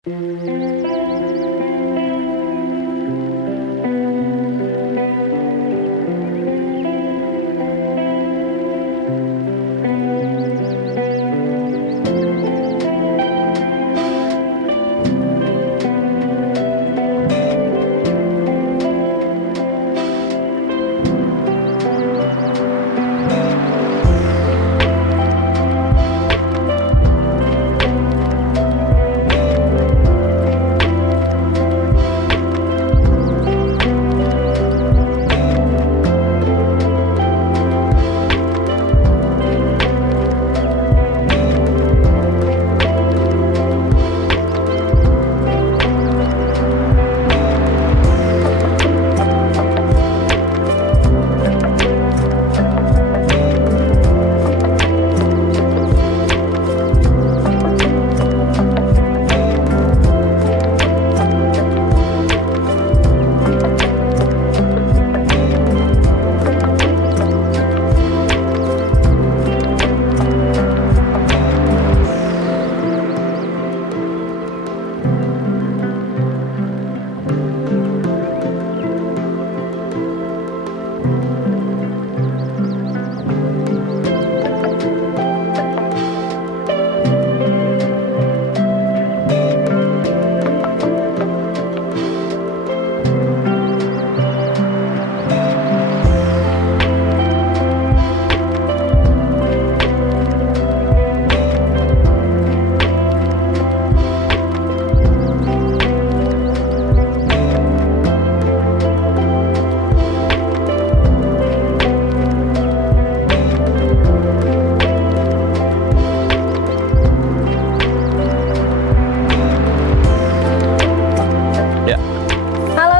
Halo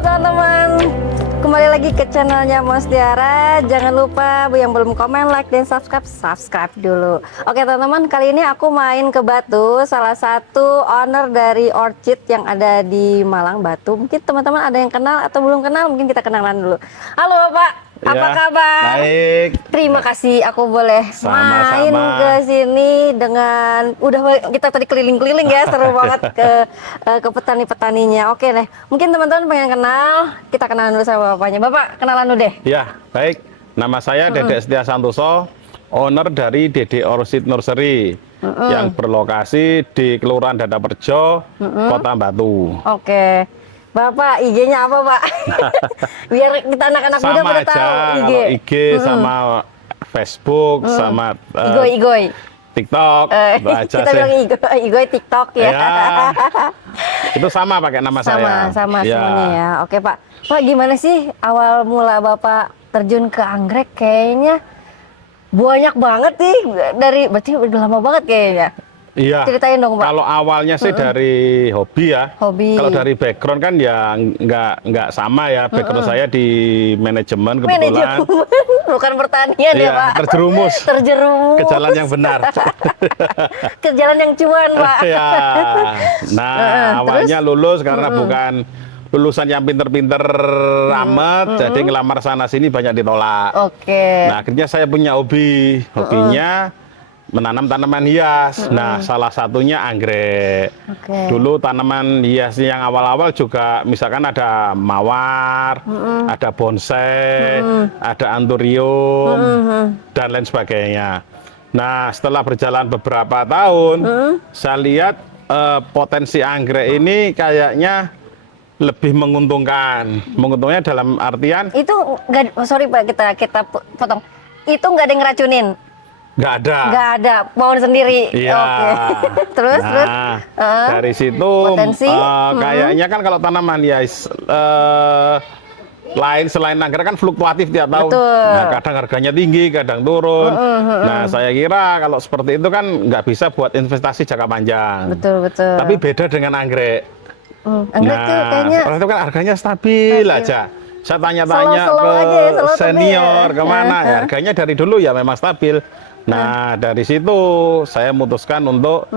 teman-teman, kembali lagi ke channelnya Mas Tiara. Jangan lupa yang belum komen, like, dan subscribe dulu. Oke teman-teman, kali ini aku main ke Batu, salah satu owner dari Orchid yang ada di Malang, Batu. Mungkin teman-teman ada yang kenal atau belum kenal, mungkin kita kenalan dulu. Halo Bapak, apa kabar? Baik. Terima kasih aku boleh main ke sini dengan kita tadi keliling-keliling ya, seru banget ke petani-petaninya. Oke deh, mungkin teman-teman pengen kenal, kita kenalan dulu sama bapaknya. Bapak kenalan dulu deh. Ya, baik. Nama saya Dedek Setia Santoso, owner dari Dede Orchid Nursery yang berlokasi di Kelurahan Dadaperjo, Kota Batu. Oke. Bapak, IG-nya apa, Pak? Biar kita anak-anak muda pada tahu IG. Kalau IG sama Facebook, sama Igoy. TikTok, itu aja Kita bilang Igoy TikTok ya. Itu sama pakai nama saya. Sama ya. semuanya ya. Oke, Pak. Pak, gimana sih awal mula Bapak terjun ke anggrek? Kayaknya banyak banget nih, berarti udah lama banget kayaknya. Iya. Ceritain dong, Pak. Kalau awalnya sih dari hobi ya. Hobi. Kalau dari background kan ya nggak sama ya. Background saya di manajemen kebetulan. Manajemen, bukan pertanian ya, Pak. Terjerumus. Ke jalan yang benar. Ke jalan yang cuan, Pak. Ya. Nah, awalnya lulus karena bukan lulusan yang pinter-pinter amat, jadi ngelamar sana sini banyak ditolak. Oke. Nah, akhirnya saya punya hobinya menanam tanaman hias. Nah, salah satunya anggrek. Dulu tanaman hias yang awal-awal juga misalkan ada mawar, ada bonsai, ada anthurium, dan lain sebagainya. Nah, setelah berjalan beberapa tahun, saya lihat potensi anggrek ini kayaknya lebih menguntungkan. Menguntungnya dalam artian itu sorry Pak, kita potong. Itu nggak ada yang ngeracunin. Nggak ada pohon sendiri. Iya. Oke. terus dari situ potensi kayaknya kan kalau tanaman ya lain selain anggrek kan fluktuatif tiap tahun. Nah, kadang harganya tinggi, kadang turun. Nah, saya kira kalau seperti itu kan nggak bisa buat investasi jangka panjang. Betul. Tapi beda dengan anggrek. Anggrek tuh kayaknya itu kan harganya stabil aja. Saya tanya-tanya ke senior kemana, ya, harganya dari dulu ya memang stabil. Nah, dari situ saya memutuskan untuk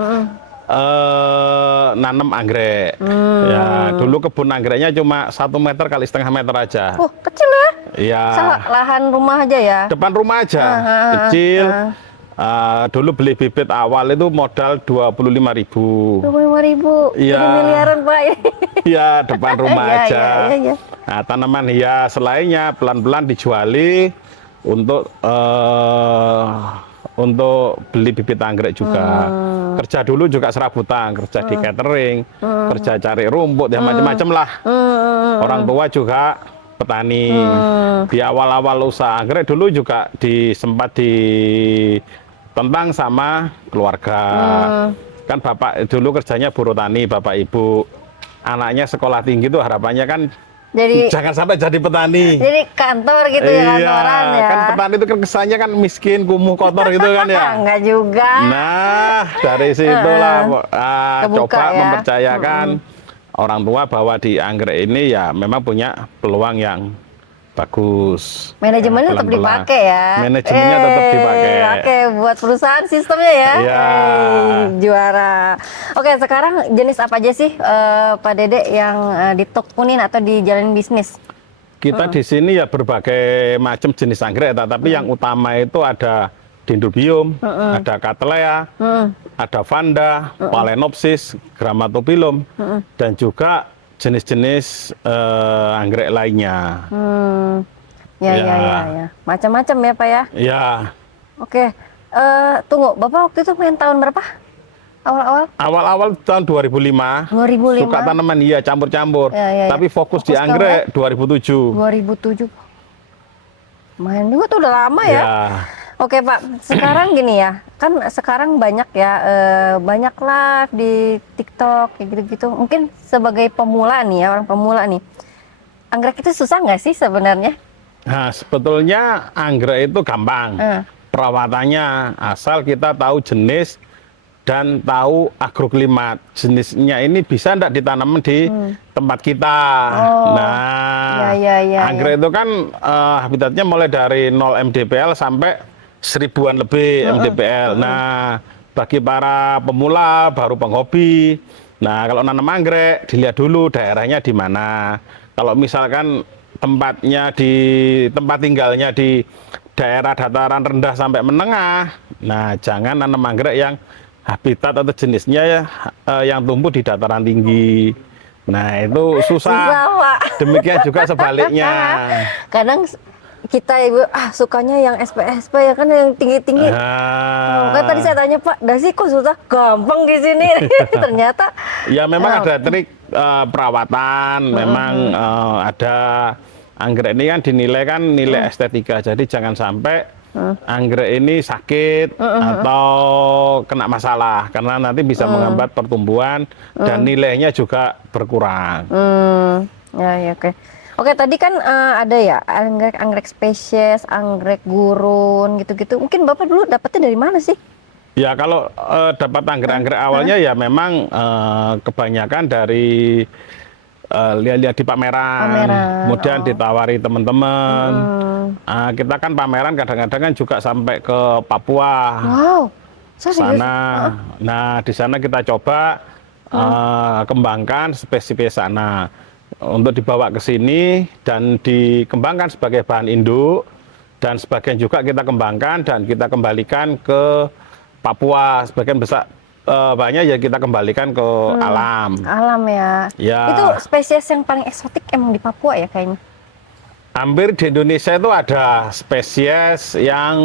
nanam anggrek. Ya, dulu kebun anggreknya cuma 1 meter kali setengah meter aja. kecil ya? Iya. Lahan rumah aja ya? Depan rumah aja, kecil. Dulu beli bibit awal itu modal 25.000. 25.000. Iya. Jadi miliaran Pak. Iya, depan rumah Iya, aja. iya, iya. Nah, tanaman hias lainnya pelan-pelan dijuali untuk beli bibit anggrek juga. Kerja dulu juga serabutan, kerja di catering, kerja cari rumput, ya macam-macam lah. Orang tua juga petani. Di awal-awal usaha anggrek dulu juga sempat ditentang sama keluarga. Kan bapak dulu kerjanya buruh tani, bapak ibu. Anaknya sekolah tinggi tuh harapannya kan Jadi jangan sampai jadi petani. jadi kantor gitu ya, kantoran ya. Kan petani itu kan kesannya kan miskin, kumuh, kotor gitu kan ya. Enggak juga. Nah, dari situlah Kebuka coba ya. mempercayakan orang tua bahwa di anggrek ini ya memang punya peluang yang bagus. Manajemennya tetap Pelan-pelan. dipakai ya. Manajemennya tetap dipakai. Oke, buat perusahaan sistemnya ya. Iya. Juara. Oke, sekarang jenis apa aja sih Pak Dede yang ditekunin atau dijalanin bisnis? Kita di sini ya berbagai macam jenis anggrek, tapi yang utama itu ada Dendrobium, ada Cattleya, ada Vanda, Phalaenopsis, Grammatophyllum, dan juga jenis-jenis anggrek lainnya. Ya, Ya. ya. Macam-macam ya Pak ya. Ya, Oke. Tunggu, Bapak waktu itu main tahun berapa? Awal-awal? awal-awal tahun 2005, 2005. suka tanaman iya campur-campur, Ya. tapi fokus di Fokus ke anggrek 2007. 2007. Main juga tuh udah lama ya. Ya, Oke Pak, sekarang gini ya, kan sekarang banyak ya, banyak live di TikTok kayak gitu-gitu. Mungkin sebagai pemula nih ya, orang pemula nih, anggrek itu susah nggak sih sebenarnya? nah sebetulnya anggrek itu gampang. Perawatannya asal kita tahu jenis dan tahu agroklimat. Jenisnya ini bisa enggak ditanam di tempat kita. Nah, Ya. anggrek itu kan habitatnya mulai dari 0 mdpl sampai 1000-an lebih mdpl. Nah, bagi para pemula baru penghobi, nah kalau nanam anggrek dilihat dulu daerahnya di mana. Kalau misalkan tempat tinggalnya di daerah dataran rendah sampai menengah, nah jangan nanam anggrek yang habitat atau jenisnya ya yang tumbuh di dataran tinggi. Nah itu susah. Pak. Demikian juga sebaliknya. Kadang kita ibu sukanya yang SP ya kan yang tinggi-tinggi. Kan tadi saya tanya Pak, Dasi kok susah? Gampang di sini. Ternyata Ya memang ada trik perawatan, memang ada anggrek ini kan dinilai kan nilai estetika, jadi jangan sampai anggrek ini sakit atau kena masalah, karena nanti bisa menghambat pertumbuhan dan nilainya juga berkurang. Ya, oke. Oke, tadi kan ada ya anggrek spesies, anggrek gurun gitu-gitu. Mungkin Bapak dulu dapetnya dari mana sih? Ya kalau dapat anggrek-anggrek awalnya ya memang kebanyakan dari lihat-lihat di pameran, kemudian ditawari teman-teman. Kita kan pameran kadang-kadang kan juga sampai ke Papua. Wow, serius? Sana. Nah di sana kita coba kembangkan spesies sana untuk dibawa ke sini dan dikembangkan sebagai bahan induk, dan sebagian juga kita kembangkan dan kita kembalikan ke Papua. Sebagian besar banyak ya kita kembalikan ke alam. Alam ya. Ya. Itu spesies yang paling eksotik emang di Papua ya kayaknya. Hampir di Indonesia itu ada spesies yang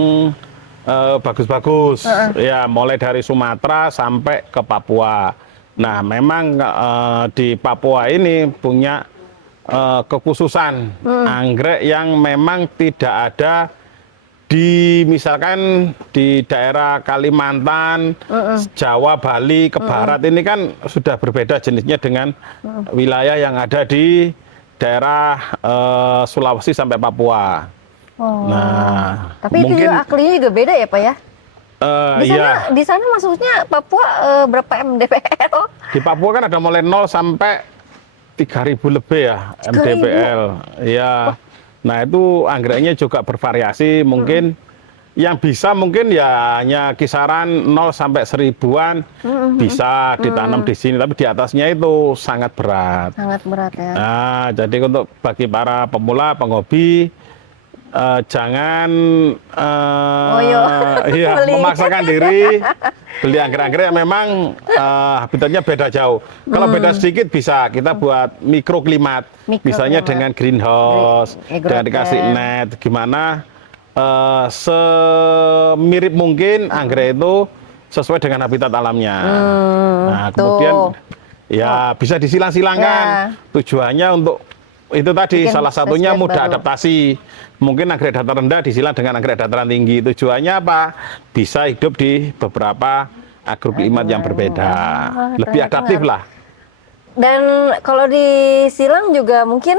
bagus-bagus, ya mulai dari Sumatera sampai ke Papua. Nah, memang di Papua ini punya kekhususan anggrek yang memang tidak ada misalkan di daerah Kalimantan, Jawa, Bali, ke barat ini kan sudah berbeda jenisnya dengan wilayah yang ada di daerah Sulawesi sampai Papua. Nah, tapi itu juga aslinya juga beda ya Pak ya? Di sana maksudnya Papua berapa mdpl? Di Papua kan ada mulai 0 sampai 3.000 lebih ya mdpl. Ya. Nah, itu anggreknya juga bervariasi, mungkin yang bisa mungkin ya hanya kisaran 0 sampai 1000-an bisa ditanam di sini, tapi di atasnya itu sangat berat. Sangat berat ya. Nah, jadi untuk bagi para pemula, penghobi, jangan Ngoyo. iya, Beli. memaksakan diri beli anggrek-anggrek yang memang habitatnya beda jauh. Kalau beda sedikit bisa kita buat mikroklimat, misalnya dengan greenhouse, dengan dikasih net, gimana semirip mungkin anggrek itu sesuai dengan habitat alamnya. Nah, kemudian ya bisa disilang-silangkan. Tujuannya untuk itu tadi Bikin salah satunya spesies mudah baru. adaptasi. Mungkin anggrek dataran rendah disilang dengan anggrek dataran tinggi. Tujuannya apa? Bisa hidup di beberapa agroklimat yang berbeda. Lebih adaptif lah. Dan kalau disilang juga mungkin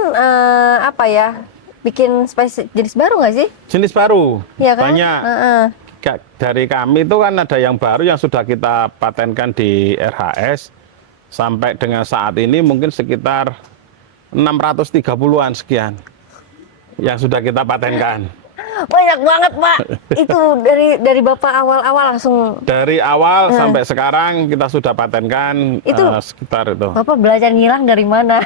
apa ya? Bikin spesies jenis baru nggak sih? Jenis baru. Iya kan? Banyak. Dari kami itu kan ada yang baru yang sudah kita patenkan di RHS. Sampai dengan saat ini mungkin sekitar 630-an sekian yang sudah kita patenkan. Banyak banget, Pak. Itu dari Bapak awal-awal langsung. Dari awal sampai sekarang kita sudah patenkan Itu sekitar itu. Bapak belajar nyilang dari mana?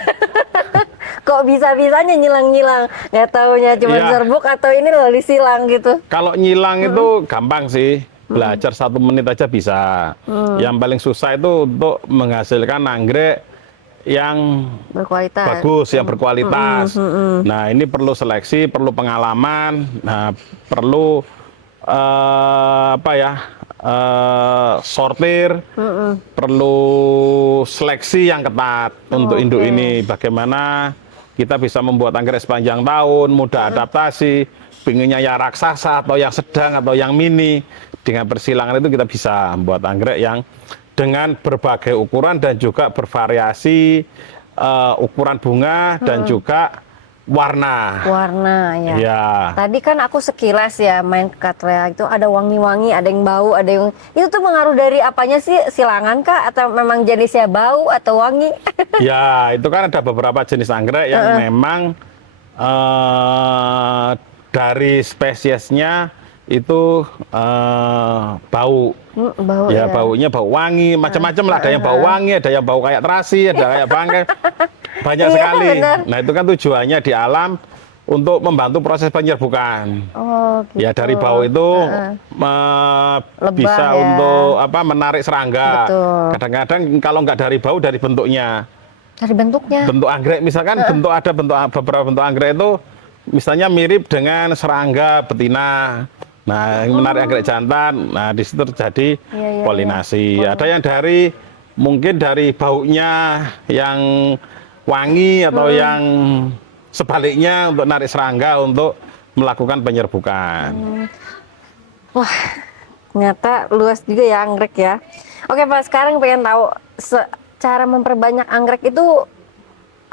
Kok bisa-bisanya nyilang-nyilang? Nggak taunya cuma Iya. serbuk atau ini loh disilang gitu. Kalau nyilang itu gampang sih. Belajar 1 menit aja bisa. Yang paling susah itu untuk menghasilkan anggrek yang Berkualitas. bagus, yang berkualitas. Nah, ini perlu seleksi, perlu pengalaman, nah, perlu apa ya, sortir, perlu seleksi yang ketat untuk induk ini. Bagaimana kita bisa membuat anggrek sepanjang tahun, mudah adaptasi, pinginnya yang raksasa atau yang sedang atau yang mini. Dengan persilangan itu kita bisa membuat anggrek yang dengan berbagai ukuran dan juga bervariasi ukuran bunga dan juga warna. Warna ya. Ya. Tadi kan aku sekilas ya main ke Katrea itu ada wangi-wangi, ada yang bau, ada yang itu tuh mengaruh dari apanya sih, silangan kah atau memang jenisnya bau atau wangi? Ya, itu kan ada beberapa jenis anggrek yang memang dari spesiesnya itu bau. Bau Ya, baunya bau wangi, macam-macam lah. Ada yang bau wangi, ada yang bau kayak terasi, ada kayak bangkai. Banyak Iya, sekali. benar. Nah, itu kan tujuannya di alam untuk membantu proses penyerbukan. Oh, gitu. Ya, dari bau itu bisa ya. untuk apa menarik serangga. Betul. Kadang-kadang kalau nggak dari bau, dari bentuknya. Dari bentuknya. Bentuk anggrek misalkan beberapa bentuk anggrek itu misalnya mirip dengan serangga betina. Nah, yang menarik anggrek jantan. Nah, di situ terjadi polinasi. Ada yang mungkin dari baunya yang wangi atau yang sebaliknya untuk narik serangga untuk melakukan penyerbukan. Wah, ternyata luas juga ya anggrek ya. Oke Pak, sekarang pengen tahu cara memperbanyak anggrek itu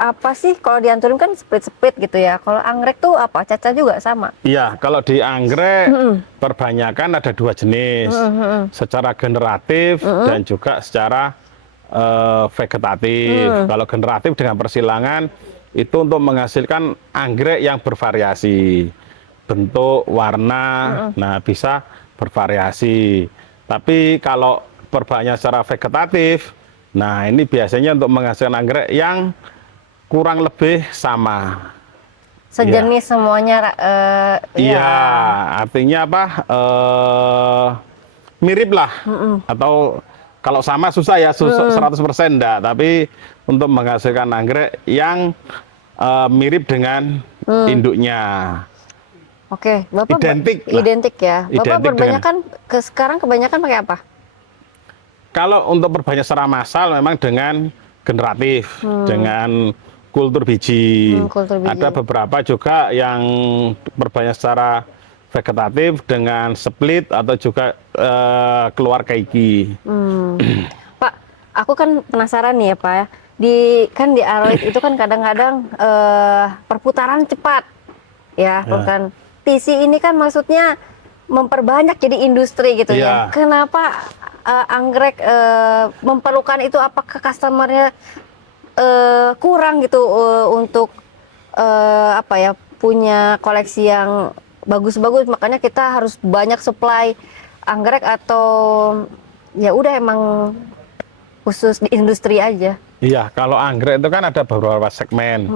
apa sih? Kalau di Anturium kan split-split gitu ya. Kalau anggrek tuh apa? Caca juga sama? Iya, kalau di anggrek perbanyakan ada 2 jenis, secara generatif dan juga secara vegetatif. Kalau generatif dengan persilangan itu untuk menghasilkan anggrek yang bervariasi, bentuk, warna, nah bisa bervariasi. Tapi kalau perbanyak secara vegetatif, nah ini biasanya untuk menghasilkan anggrek yang kurang lebih sama. Sejenis semuanya. Iya, artinya apa? Mirip lah. Atau kalau sama susah ya, 100% enggak. Tapi untuk menghasilkan anggrek yang mirip dengan induknya. Oke, Bapak Identik lah. identik ya. Bapak Identik kebanyakan sekarang kebanyakan pakai apa? Kalau untuk perbanyak secara massal memang dengan generatif, dengan kultur biji. Kultur biji. Ada beberapa juga yang berbanyak secara vegetatif dengan split atau juga keluar keiki. Pak, aku kan penasaran nih ya Pak ya. Di aroid itu kan kadang-kadang perputaran cepat ya, bukan TC ini kan maksudnya memperbanyak jadi industri gitu ya. Kenapa anggrek memerlukan itu? Apakah customernya kurang gitu untuk apa ya, punya koleksi yang bagus-bagus, makanya kita harus banyak supply anggrek, atau ya udah emang khusus di industri aja? Iya, kalau anggrek itu kan ada beberapa segmen.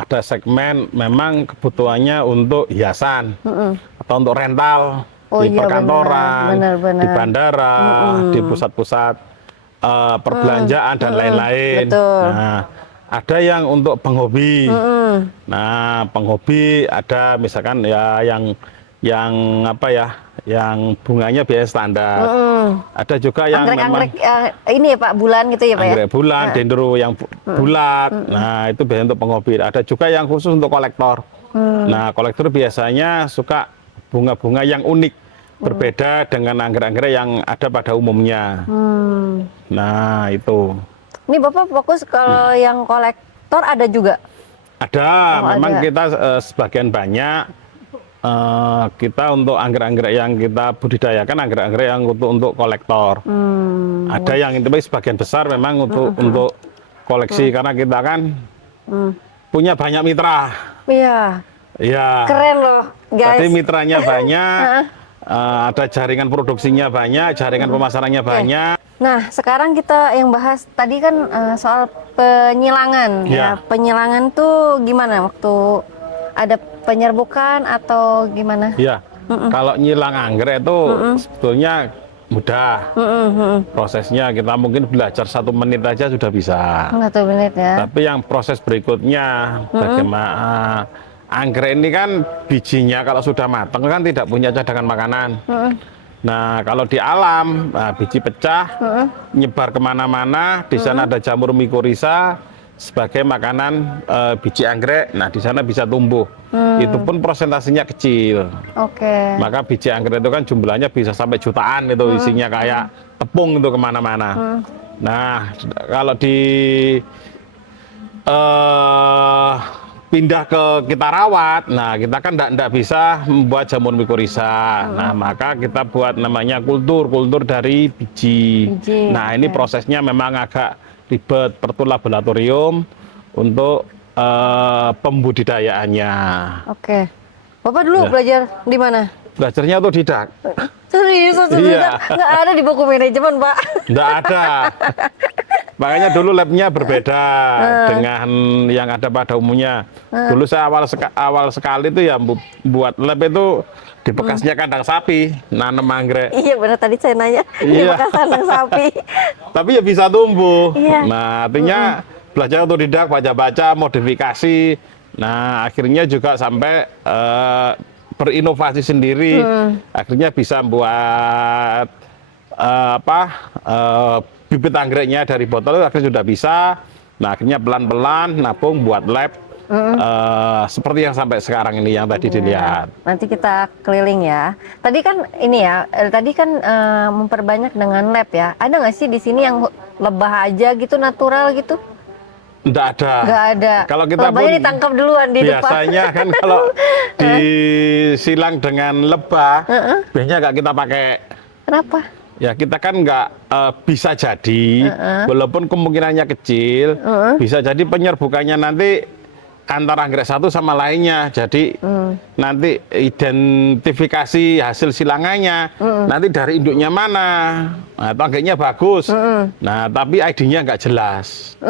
ada segmen memang kebutuhannya untuk hiasan atau untuk rental di perkantoran, di bandara, di pusat-pusat perbelanjaan dan lain-lain. Nah, ada yang untuk penghobi. Nah, penghobi ada misalkan ya yang apa ya, yang bunganya biasa standar. Ada juga yang anggrek ini ya Pak, bulan gitu ya Pak ya? Anggrek bulan, dendro yang bulat. Nah, itu biasanya untuk penghobi. Ada juga yang khusus untuk kolektor. Nah, kolektor biasanya suka bunga-bunga yang unik, berbeda dengan anggrek-anggrek yang ada pada umumnya. Nah, itu. Ini Bapak fokus kalau yang kolektor ada juga? Ada, memang ada. Kita sebagian banyak kita untuk anggrek-anggrek yang kita budidayakan, anggrek-anggrek yang untuk kolektor. Ada yang itu sebagian besar memang untuk koleksi karena kita kan punya banyak mitra. Iya. Iya. Keren loh, guys. Jadi mitranya banyak, ada jaringan produksinya banyak, jaringan pemasarannya banyak. Nah, sekarang kita yang bahas tadi kan soal penyilangan. Ya, penyilangan tuh gimana waktu ada penyerbukan atau gimana? Iya. Kalau nyilang anggrek itu sebetulnya mudah. Prosesnya kita mungkin belajar 1 menit aja sudah bisa. 1 menit ya. Tapi yang proses berikutnya bagaimana anggrek ini kan bijinya kalau sudah matang kan tidak punya cadangan makanan. Nah, kalau di alam, biji pecah, nyebar kemana-mana, di sana ada jamur mycorrhiza sebagai makanan biji anggrek. Nah, di sana bisa tumbuh. Itu pun presentasinya kecil. Maka biji anggrek itu kan jumlahnya bisa sampai jutaan itu isinya kayak tepung itu kemana-mana. Nah, kalau di pindah ke kita rawat, nah kita kan tidak bisa membuat jamur mycorrhiza. Nah, maka kita buat namanya kultur dari biji. Nah, ini prosesnya memang agak ribet, perlu laboratorium untuk pembudidayaannya. Bapak dulu belajar di mana? Belajarnya otodidak. Serius, otodidak? Nggak ada di buku manajemen, Pak? Nggak ada. Makanya dulu labnya berbeda dengan yang ada pada umumnya. Dulu saya awal sekali itu ya buat lab itu di bekasnya kandang sapi, nanam anggrek. Iya benar, tadi saya nanya di bekas kandang sapi. Tapi ya bisa tumbuh. Nah, artinya belajar otodidak, baca-baca, modifikasi. Nah, akhirnya juga sampai berinovasi sendiri. Akhirnya bisa buat bibit anggreknya dari botol itu akhirnya sudah bisa. Nah, akhirnya pelan-pelan nabung buat lab seperti yang sampai sekarang ini yang tadi dilihat. Nanti kita keliling ya. Tadi kan ini ya, memperbanyak dengan lab ya. Ada nggak sih di sini yang lebah aja gitu, natural gitu? Nggak ada. Nggak ada. Kalau kita lebahnya ditangkap duluan di depan. Biasanya kan kalau disilang dengan lebah, biasanya nggak kita pakai. Kenapa? Ya kita kan nggak bisa jadi, walaupun kemungkinannya kecil, bisa jadi penyerbukannya nanti antara anggrek satu sama lainnya. Jadi nanti identifikasi hasil silangannya, nanti dari induknya mana, nah, anggreknya bagus, nah tapi ID-nya nggak jelas,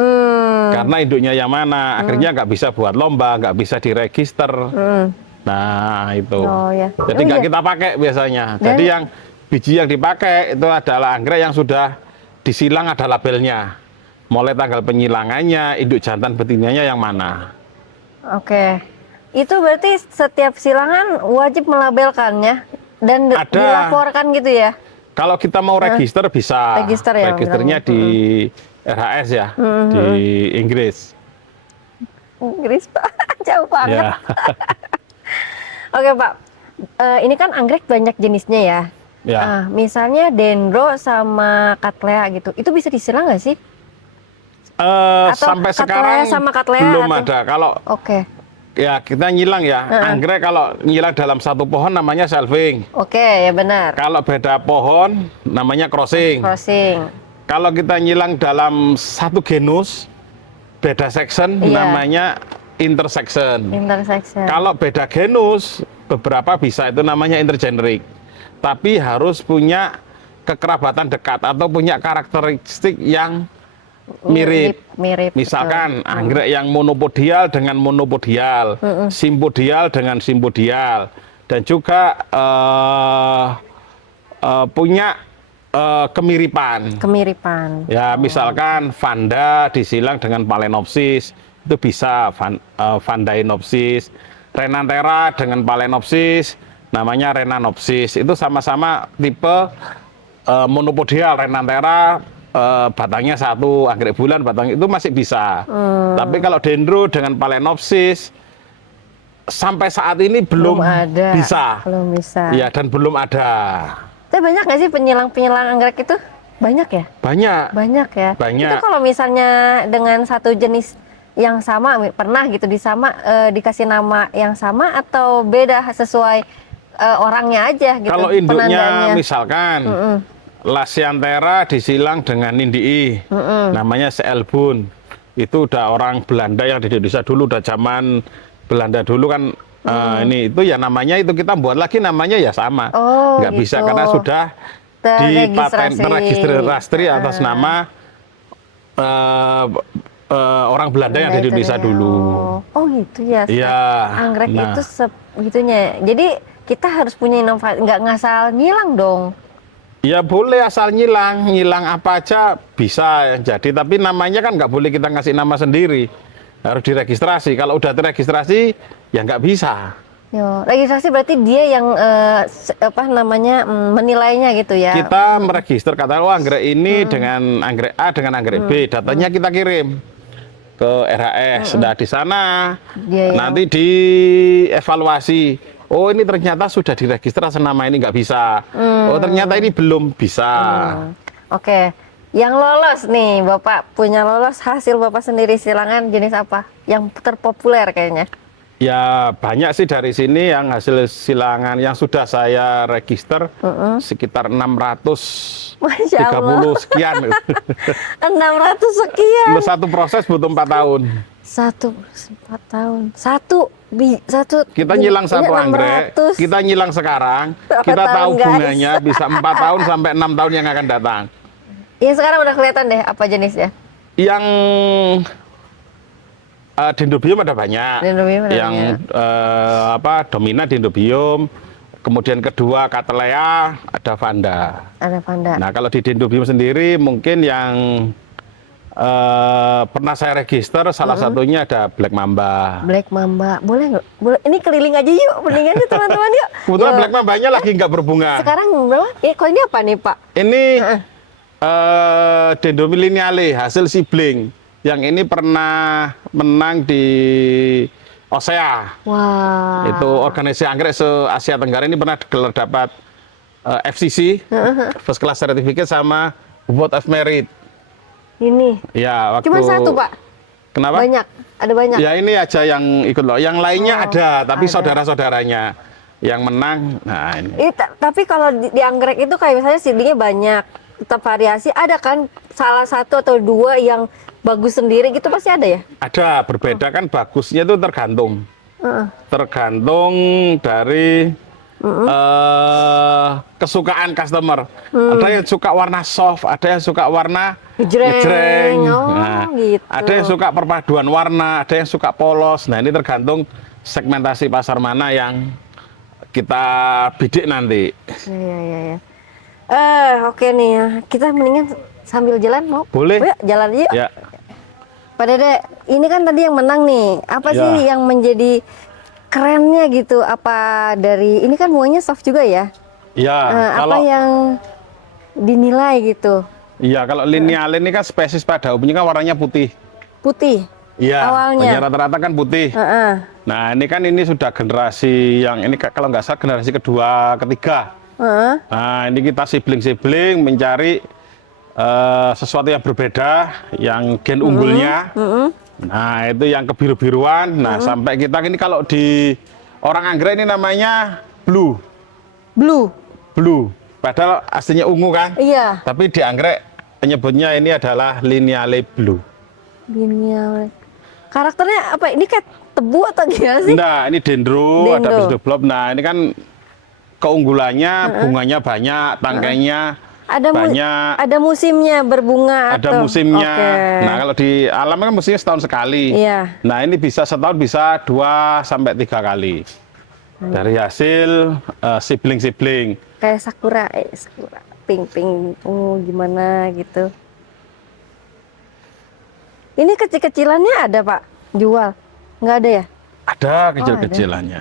karena induknya yang mana, akhirnya nggak bisa buat lomba, nggak bisa diregister. Nah itu, jadi nggak kita pakai biasanya. Jadi yang biji yang dipakai itu adalah anggrek yang sudah disilang, ada labelnya. Mulai tanggal penyilangannya, induk jantan betinanya yang mana. Itu berarti setiap silangan wajib melabelkannya dan dilaporkan gitu ya? Kalau kita mau register bisa. Registernya di RHS ya, di Inggris. Inggris Pak, jauh banget. Pak, ini kan anggrek banyak jenisnya ya? Misalnya dendro sama cattleya gitu, itu bisa disilang nggak sih? Sampai sekarang sama belum ada. Kalau ya kita nyilang ya, anggrek kalau nyilang dalam satu pohon namanya shelving. Ya benar. Kalau beda pohon namanya crossing. Kalau kita nyilang dalam satu genus, beda section namanya intersection. Kalau beda genus, beberapa bisa itu namanya intergeneric. Tapi harus punya kekerabatan dekat atau punya karakteristik yang Mirip. Misalkan anggrek yang monopodial dengan monopodial, simpodial dengan simpodial, dan juga punya kemiripan. Ya, misalkan Vanda disilang dengan Phalaenopsis, itu bisa Vandaenopsis. Renanthera dengan Phalaenopsis, namanya Renanopsis. Itu sama-sama tipe monopodial. Renanthera batangnya satu, anggrek bulan batangnya itu masih bisa. Tapi kalau dendro dengan Phalaenopsis sampai saat ini belum bisa. Belum bisa. Ya, dan belum ada. Tapi banyak nggak sih penyilang anggrek itu? Banyak ya? Banyak ya. Itu kalau misalnya dengan satu jenis yang sama, pernah gitu dikasih nama yang sama atau beda sesuai orangnya aja gitu? Kalau induknya misalkan Lasianthera disilang dengan Nindii, namanya Seelbun. Itu udah orang Belanda yang di Indonesia dulu, udah zaman Belanda dulu kan. Ini itu ya namanya itu kita buat lagi namanya ya sama, nggak gitu. bisa karena sudah terregistrasi atas nama orang Belanda yang di Indonesia dulu. Oh gitu ya. Iya. Anggrek itu segitunya. Jadi kita harus punya inovasi, nggak ngasal ngilang dong. Ya boleh asal ngilang apa aja bisa jadi, tapi namanya kan nggak boleh kita ngasih nama sendiri, harus diregistrasi. Kalau udah terregistrasi ya nggak bisa. Yo, registrasi berarti dia yang menilainya gitu ya. Kita meregister kata anggrek ini dengan anggrek A dengan anggrek B, datanya kita kirim ke RHS. Nah di sana nanti dievaluasi. Oh ini ternyata sudah diregister senama ini nggak bisa. Oh ternyata ini belum bisa. Oke. Yang lolos nih, Bapak punya lolos hasil Bapak sendiri silangan jenis apa? Yang terpopuler kayaknya. Ya banyak sih dari sini yang hasil silangan yang sudah saya register sekitar 630 sekian. 600 sekian. Untuk satu proses butuh 4 tahun. 4 tahun. Satu kita nyilang satu anggrek, kita nyilang sekarang, kita tahu bunganya bisa 4 tahun sampai 6 tahun yang akan datang. Yang sekarang udah kelihatan deh apa jenisnya? Yang Dendrobium ada banyak. Dominan Dendrobium. Kemudian kedua Cattleya, ada Vanda. Nah kalau di Dendrobium sendiri mungkin yang pernah saya register salah satunya ada Black Mamba. Boleh nggak? Boleh. Ini keliling aja yuk, mendingan yuk teman-teman yuk. Kebetulan Black Mambanya lagi nggak berbunga. Sekarang berapa? Kok ini apa nih Pak? Ini Dendrobium lineale, hasil sibling. Yang ini pernah menang di OSEA. Wah. Itu organisasi anggrek se-Asia Tenggara ini pernah gelar dapat FCC, First Class Certificate sama Award of Merit. Ini? Ya, waktu... Cuma satu, Pak? Kenapa? Banyak, ada banyak. Ya ini aja yang ikut loh. Yang lainnya ada, tapi saudara-saudaranya yang menang. Nah ini. Tapi kalau di anggrek itu kayak misalnya seedlingnya banyak, tetap variasi. Ada kan salah satu atau dua yang bagus sendiri gitu pasti ada ya? Ada, berbeda kan bagusnya itu tergantung. Tergantung dari kesukaan customer. Ada yang suka warna soft, ada yang suka warna ngejreng. Gitu. Ada yang suka perpaduan warna, ada yang suka polos. Nah ini tergantung segmentasi pasar mana yang kita bidik nanti. Iya. Oke nih ya, kita mendingan sambil jalan mau? Boleh. Yuk, jalan yuk. Ya. Pak Dede, ini kan tadi yang menang nih. Apa sih yang menjadi kerennya gitu? Apa dari ini kan bunganya soft juga ya? Iya. Apa yang dinilai gitu? Iya, kalau lineal ini kan spesies pada umumnya kan warnanya putih. Putih. Iya. Awalnya. Rata-rata kan putih. Nah, ini sudah generasi yang ini kalau nggak salah generasi kedua, ketiga. Nah, ini kita sibling-sibling mencari sesuatu yang berbeda, yang gen unggulnya. Nah, itu yang kebiru-biruan. Nah, sampai kita ini kalau di orang anggrek ini namanya blue. Padahal aslinya ungu kan? Iya. Tapi di anggrek penyebutnya ini adalah lineale blue. Lineale. Karakternya apa? Ini kayak tebu atau gimana sih? Nah, ini dendro, ada pseudoblob. Nah, ini kan keunggulannya bunganya banyak, tangkainya banyak. Ada musimnya berbunga Ada atau? musimnya. Oke. Nah, kalau di alam kan musimnya setahun sekali. Iya. Nah, ini bisa setahun bisa 2 sampai 3 kali. Dari hasil sibling-sibling. Kayak sakura, sakura. Pink, gimana gitu. Ini kecil-kecilannya ada, Pak? Jual? Nggak ada ya? Ada kecil-kecilannya.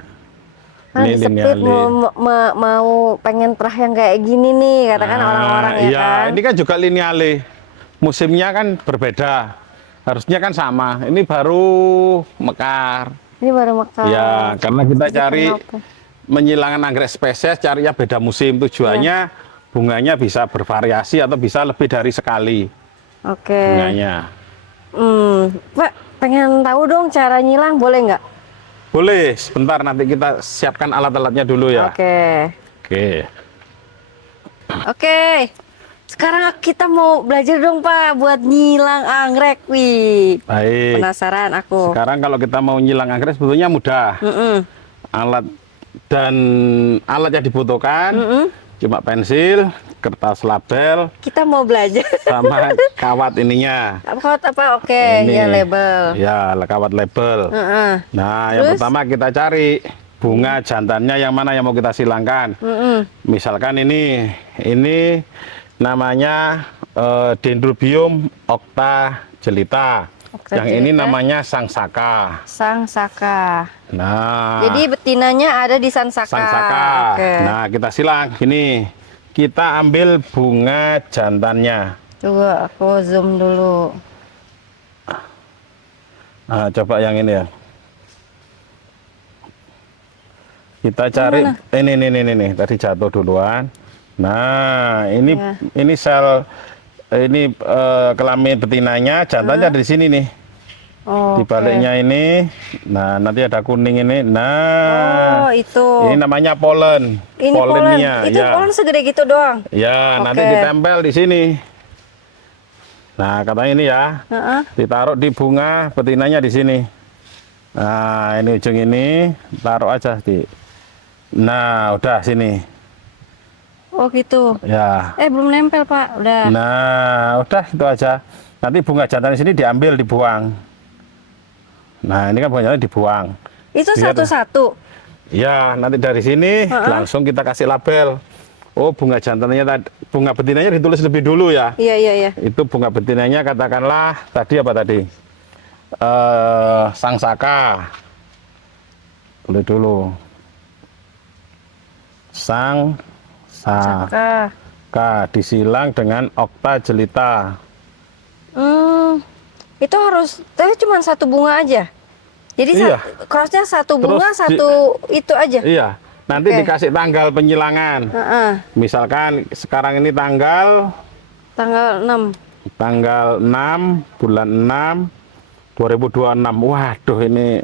Nah, Ini disepit lineale. mau pengen perah yang kayak gini nih, katakan orang-orang ya iya, kan? ini kan juga lineale. Musimnya kan berbeda. Harusnya kan sama. Ini baru mekar. Ini baru mekar. Ya, karena kita Jadi cari kenapa? menyilangkan anggrek spesies, carinya beda musim. Tujuannya bunganya bisa bervariasi atau bisa lebih dari sekali Oke. bunganya. Pak, pengen tahu dong cara nyilang, boleh nggak? Boleh, sebentar nanti kita siapkan alat-alatnya dulu ya. Oke. Oke. Oke. Sekarang kita mau belajar dong, Pak, buat nyilang anggrek. Wih, Baik. penasaran aku. Sekarang kalau kita mau nyilang anggrek sebetulnya mudah. Alat yang dibutuhkan cuma pensil, kertas label, Kita mau belajar. sama kawat ininya. Kawat apa? Oke, Ini. ya label. Ya, kawat label. Nah, yang Terus? pertama kita cari bunga jantannya yang mana yang mau kita silangkan. Misalkan ini namanya Dendrobium octagelita. Yang ini namanya sangsaka. Sangsaka. Nah, Jadi betinanya ada di sangsaka. sangsaka. Oke. Nah, kita silang. Ini kita ambil bunga jantannya. Coba aku zoom dulu. Nah, coba yang ini ya. Kita cari ini tadi jatuh duluan. Nah, ini sel kelamin betinanya, jantannya di sini nih. Di baliknya ini. Nah, nanti ada kuning ini. Nah, itu. ini namanya polen. Ini polen. Polennya, Itu ya. polen segede gitu doang. Ya, nanti Oke. ditempel di sini. Nah, katanya ini ya. Ditaruh di bunga betinanya di sini. Nah, ini ujung ini taruh aja di. Nah, udah sini. Oh gitu. Ya. Belum nempel, Pak. Udah. Nah, udah itu aja. Nanti bunga jantan di sini diambil, dibuang. Nah, ini kan bunga jantan dibuang. Itu Dilihat tuh. satu-satu. Ya, nanti dari sini langsung kita kasih label. Oh, bunga jantannya tadi, bunga betinanya ditulis lebih dulu ya. Iya. Itu bunga betinanya katakanlah tadi apa tadi? Sangsaka. Tulis dulu. Sangsaka disilang dengan octagelita. Itu harus, tapi cuma satu bunga aja. Jadi Iya. crossnya satu bunga, Terus satu itu aja. Iya, nanti Oke. dikasih tanggal penyilangan. Misalkan sekarang ini tanggal Tanggal 6. 6 bulan 6 2026. Waduh, ini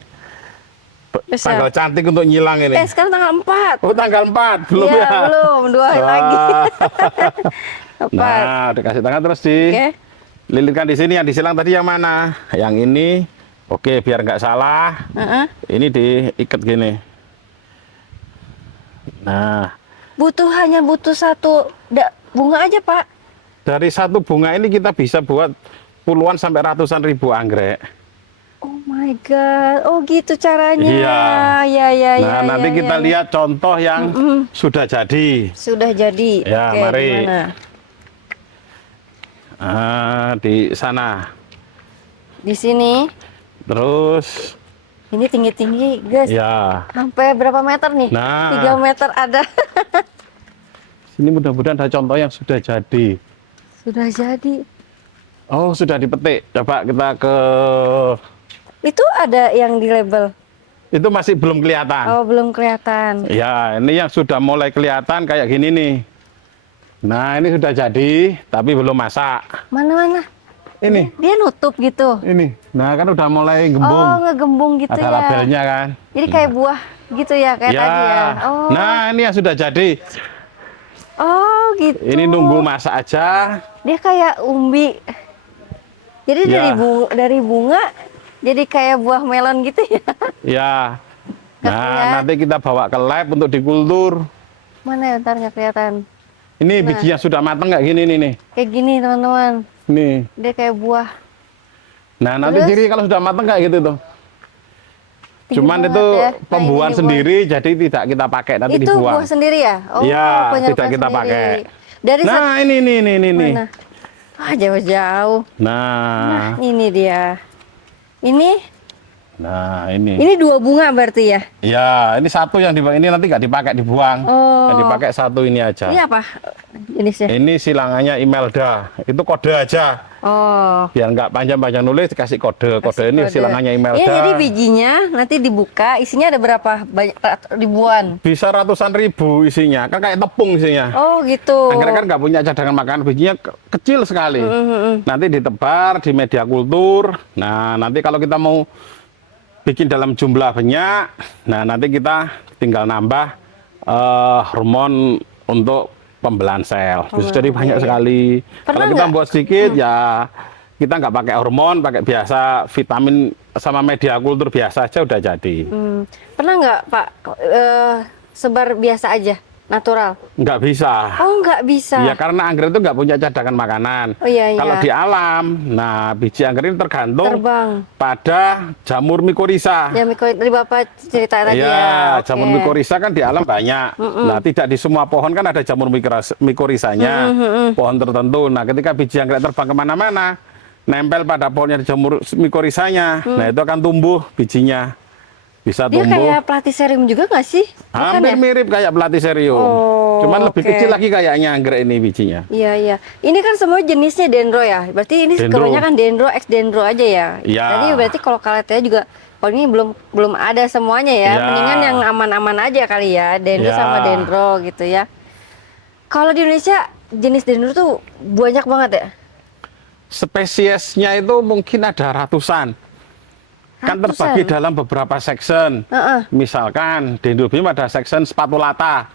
Bisa. tanggal cantik untuk nyilang ini. Sekarang tanggal 4. Oh, tanggal 4 belum Iya, ya? belum. 2 hari lagi. 4. Nah, dikasih tangan terus Oke. lilitkan di sini. Yang disilang tadi yang mana? Yang ini. Oke, biar nggak salah. Ini diikat gini. Nah, Hanya butuh satu bunga aja, Pak. dari satu bunga ini kita bisa buat puluhan sampai ratusan ribu anggrek. Oh my God. Oh gitu caranya. Iya. Ya. Nah, nanti kita lihat contoh yang sudah jadi. Sudah jadi. Ya, Oke, mari. gimana? Di sana. Di sini. Terus, Ini tinggi-tinggi, guys. ya. Sampai berapa meter nih? Nah. 3 meter ada. Ini mudah-mudahan ada contoh yang sudah jadi. Sudah jadi. Oh, sudah dipetik. Coba kita ke... Itu ada yang di label. Itu masih belum kelihatan. Oh, belum kelihatan. Ya, ini yang sudah mulai kelihatan kayak gini nih. Nah, ini sudah jadi, tapi belum masak. Mana? Ini. Dia nutup gitu. Ini. Nah, kan udah mulai gembung. Oh, ngegembung gitu Ada ya. labelnya kan. Jadi kayak buah gitu ya, kayak Ya. tadi ya. Oh. Nah, ini yang sudah jadi. Oh, gitu. Ini nunggu masak aja. Dia kayak umbi. Jadi Ya. dari bunga jadi kayak buah melon gitu ya. Ya. Nggak Nah, kelihatan. nanti kita bawa ke lab untuk dikultur. Mana ya, ntar nggak kelihatan. Ini bijinya sudah matang kayak gini nih. Kayak gini teman-teman. Nih. Dia kayak buah. Nah, nanti Terus? ciri kalau sudah matang kayak gitu tuh. Tinggi Cuman banget itu ya. Nah, pembuahan ini dibuang. sendiri, jadi tidak kita pakai, nanti Itu dibuang. buah sendiri ya? Oh, Iya, penyerukan tidak kita sendiri. pakai. Dari Nah, ini nih. mana? Ah, jauh-jauh. Nah, Ini dia. Ini ini. 2 bunga berarti ya? Ya, ini satu yang dibuang, ini nanti nggak dipakai, dibuang. Oh. Yang dipakai satu ini aja. Ini apa jenisnya? Ini silangannya Imelda. Itu kode aja. Oh. Biar nggak panjang-panjang nulis, kasih kode. Kode ini Kode. silangannya Imelda. Iya, jadi bijinya nanti dibuka, isinya ada berapa banyak ribuan? Bisa ratusan ribu isinya, kan kayak tepung isinya. Oh, gitu. Anggrek kan nggak punya cadangan makanan, bijinya kecil sekali. Nanti ditebar di media kultur. Nah, nanti kalau kita mau bikin dalam jumlah banyak, nah nanti kita tinggal nambah hormon untuk pembelahan sel. Bisa jadi banyak sekali. Kalau kita buat sedikit ya kita nggak pakai hormon, pakai biasa vitamin sama media kultur biasa aja udah jadi. Pernah nggak Pak sebar biasa aja, natural? Nggak bisa. Oh, nggak bisa. Ya karena anggrek itu nggak punya cadangan makanan. Oh, iya. Kalau di alam, nah biji anggrek ini tergantung Terbang. pada jamur mikorisa. Ya, tadi Bapak cerita tadi ya. Ya, Oke. jamur mikorisa kan di alam banyak. Nah, tidak di semua pohon kan ada jamur mikorisanya. Pohon tertentu. Nah, ketika biji anggrek terbang kemana-mana, nempel pada pohonnya jamur mikorisanya. Nah, itu akan tumbuh bijinya. Bisa Dia tumbuh. kayak platycerium juga nggak sih? Bukan Hampir ya? mirip kayak platycerium. Oh, Cuman lebih oke. kecil lagi kayaknya anggrek ini bijinya. Iya, iya. Ini kan semua jenisnya dendro ya. Berarti ini Dendro. kebanyakan dendro, ex dendro aja ya. Iya. Jadi berarti kalau kaletea juga, kalau ini belum ada semuanya ya. Iya. Mendingan yang aman-aman aja kali ya. Dendro Iya. sama dendro gitu ya. Kalau di Indonesia jenis dendro tuh banyak banget ya. Spesiesnya itu mungkin ada ratusan. Kan terbagi dalam beberapa section. Misalkan dendrobium ada section spatulata.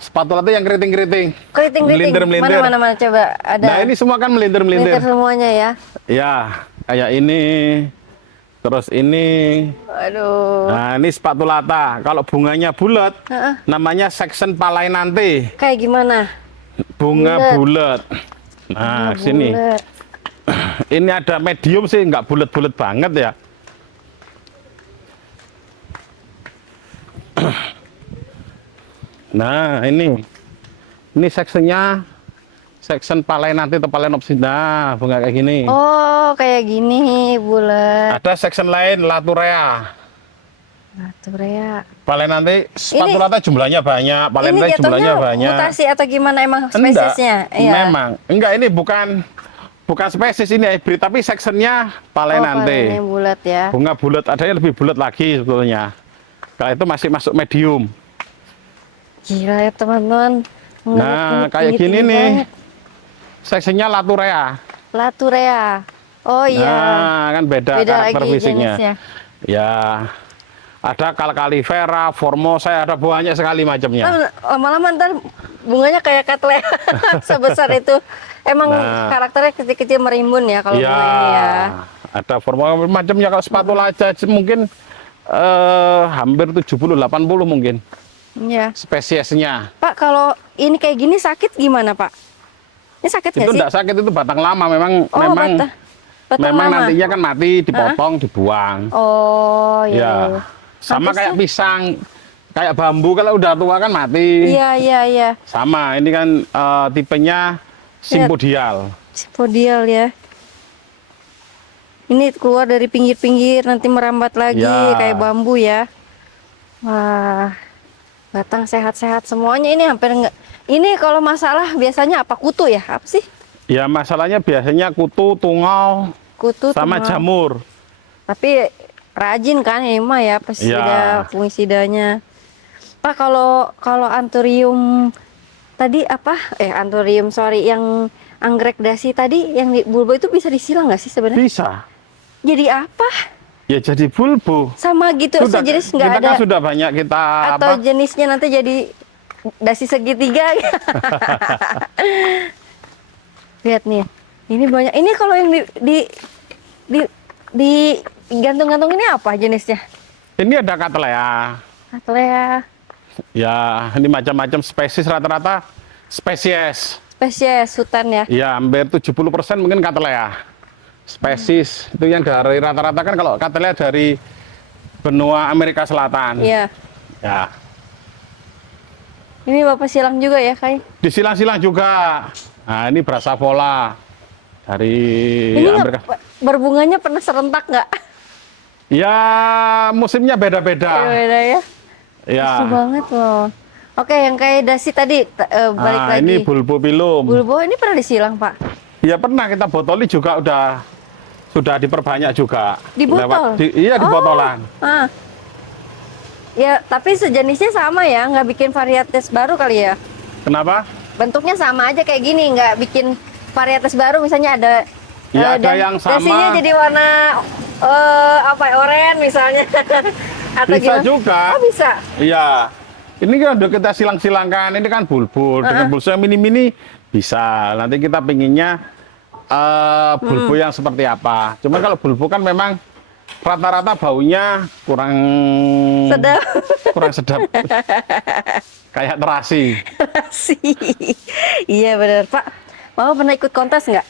Spatulata yang keriting-keriting. Keriting-keriting. Melintir-melintir. Mana coba ada. Nah, ini semua kan melintir-melintir. Melintir semuanya ya. Ya, kayak ini. Terus ini. Aduh. Nah, ini spatulata. Kalau bunganya bulat, namanya section palainante. Kayak gimana? Bunga bulat. Nah, sini. Bulet. Ini ada medium sih, nggak bulat-bulat banget ya. Nah, ini sectionnya section palainante atau phalaenopsis. Nah, bunga kayak gini. Oh, kayak gini, bulat. Ada section lain laturea. Laturea. Palainante spatulata jumlahnya banyak, Ini palainante jatuhnya jumlahnya banyak. mutasi atau gimana emang Enggak, spesiesnya? Iya. memang. Enggak, ini bukan spesies, ini hybrid, tapi sectionnya palainante. Ini bulat ya. Bunga bulat, adanya lebih bulat lagi sebetulnya. Kalau itu masih masuk medium. Gila ya teman-teman. Nah, kayak gini nih. Sectionnya laturea. Laturea. Oh iya. Nah, kan beda karakter lagi fisiknya. jenisnya. Ya, ada calcalifera, formosa, ada banyak sekali macamnya. Lama-lama ntar bunganya kayak katlea sebesar itu. Emang Nah. karakternya kecil-kecil merimbun ya kalau Ya, bunga ini ya. ada formosa macamnya, kalau spatula aja mungkin hampir 70-80 mungkin Iya. spesiesnya. Pak, kalau ini kayak gini sakit gimana, Pak? Ini sakit nggak Itu sih? enggak sakit, itu batang lama memang Oh, batang memang lama. nantinya kan mati, dipotong, dibuang. Oh, iya. Ya. iya. Sama Pantes kayak ya. pisang, kayak bambu kalau udah tua kan mati. Iya, iya, iya. Sama, ini kan tipenya simpodial. Spodial ya. Ini keluar dari pinggir-pinggir nanti merambat lagi Ya. kayak bambu ya. Wah, batang sehat-sehat semuanya ini hampir enggak. Ini kalau masalah biasanya apa, kutu ya? Apa sih? Ya, masalahnya biasanya kutu, tungau, Kutu sama sama- jamur. Tapi rajin kan ini mah ya pestisida, Ya. fungisidanya. Pak, kalau anthurium tadi apa? Anthurium sorry, yang anggrek dasi tadi yang di bulbo itu bisa disilang nggak sih sebenarnya? Bisa. Jadi apa? Ya jadi bulbo. Sama gitu sejenis nggak kita ada kan sudah banyak kita atau apa? jenisnya nanti jadi dasi segitiga. Lihat nih, ini banyak. Ini kalau yang di gantung-gantung ini apa jenisnya? Ini ada cattleya. Cattleya. Ya, ini macam-macam spesies, rata-rata spesies. Spesies hutan ya. Ya, hampir 70% mungkin Cattleya. Spesies itu yang dari rata-rata kan kalau Cattleya dari benua Amerika Selatan. Iya. Ya. Ini Bapak silang juga ya, Kay? Disilang-silang juga. Nah, ini Brassavola dari Ini Amerika. berbunganya pernah serentak nggak? Ya, musimnya beda-beda. Beda ya. Ya. Lucu banget loh. Oke, yang kayak dasi tadi balik Nah, lagi. ini bulbopilum. Bulbo ini pernah disilang, Pak? Ya pernah kita botoli juga sudah diperbanyak juga. Di botol? Iya, di botolan. Ah. Ya, tapi sejenisnya sama ya, nggak bikin varietas baru kali ya? Kenapa? Bentuknya sama aja kayak gini, nggak bikin varietas baru, misalnya ada Ya, ada yang sama. dasinya jadi warna oranye misalnya. Atau Bisa gimana? juga. Oh, bisa. Iya. Ini kan udah kita silang-silangkan. Ini kan bulbul. Dengan bulbul yang mini-mini bisa. Nanti kita pinginnya bulbul yang seperti apa. Cuman kalau bulbul kan memang rata-rata baunya kurang Sedap. kurang sedap. Kayak terasi. Iya benar, Pak. Mau pernah ikut kontes nggak?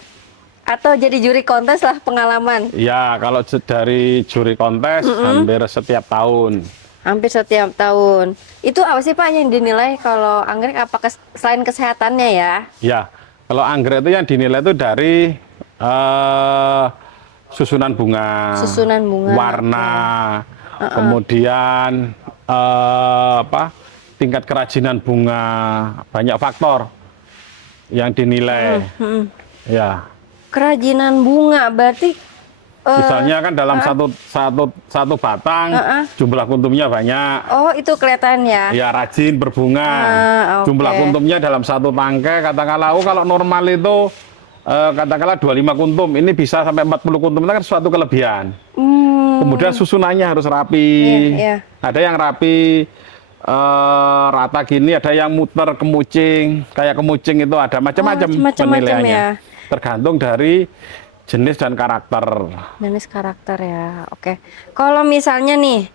Atau jadi juri kontes lah pengalaman? Ya, kalau dari juri kontes hampir setiap tahun. Hampir setiap tahun. Itu apa sih Pak yang dinilai kalau anggrek? Apakah selain kesehatannya ya? Ya, kalau anggrek itu yang dinilai itu dari susunan bunga, Susunan bunga, warna, kemudian tingkat kerajinan bunga, banyak faktor yang dinilai. Ya, Kerajinan bunga berarti misalnya kan dalam satu batang jumlah kuntumnya banyak. oh itu kelihatan ya. Ya, rajin berbunga. Oke. Jumlah kuntumnya dalam satu tangkai katakanlah kalau normal itu katakanlah 25 kuntum, ini bisa sampai 40 kuntum, itu kan suatu kelebihan. Kemudian susunannya harus rapi. Iya. Ada yang rapi rata gini, ada yang muter kemucing, kayak kemucing itu ada macam-macam penilaiannya. Ya. Tergantung dari jenis dan karakter. Jenis karakter ya. Oke. Kalau misalnya nih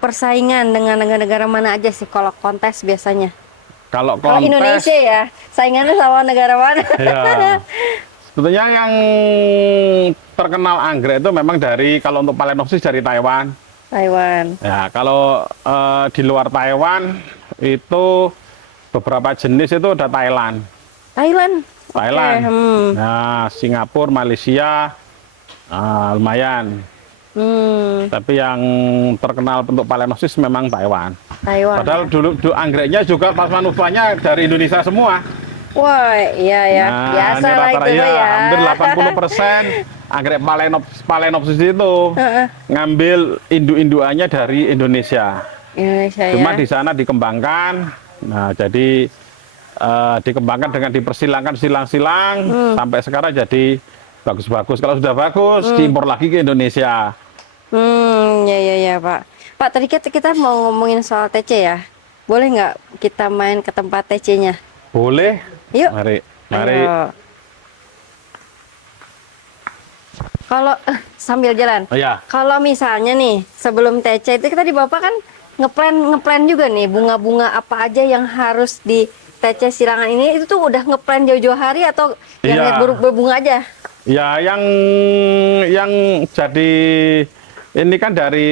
persaingan dengan negara-negara mana aja sih kalau kontes biasanya? Kalau Kalau kontes, Indonesia ya, saingannya sama negara mana? ya, sebetulnya yang terkenal anggrek itu memang dari, kalau untuk Phalaenopsis dari Taiwan. Taiwan. Ya, kalau di luar Taiwan itu beberapa jenis itu ada Thailand. Thailand. Thailand. Oke, Nah, Singapura, Malaysia, lumayan. Tapi yang terkenal untuk Phalaenopsis memang Taiwan. Taiwan. Padahal dulu anggreknya juga pas manufanya dari Indonesia semua. Wah, iya ya. Nah, Biasa ini lah itu rata-rata ya. hampir 80% anggrek Phalaenopsis itu ngambil induk-indukannya dari Indonesia. Indonesia Cuma ya. di sana dikembangkan. Nah, jadi dikembangkan dengan dipersilangkan silang-silang sampai sekarang jadi bagus-bagus. Kalau sudah bagus, diimpor lagi ke Indonesia. Ya Pak. Pak, tadi kita mau ngomongin soal TC ya. Boleh nggak kita main ke tempat TC-nya? Boleh? Yuk. Mari. Ayo. Kalau sambil jalan. Oh ya. Kalau misalnya nih sebelum TC itu tadi Bapak kan ngeplan juga nih bunga-bunga apa aja yang harus di TC silangan ini, itu tuh udah ngeplan jauh-jauh hari atau yang lihat berbunga aja? Ya, yang jadi ini kan dari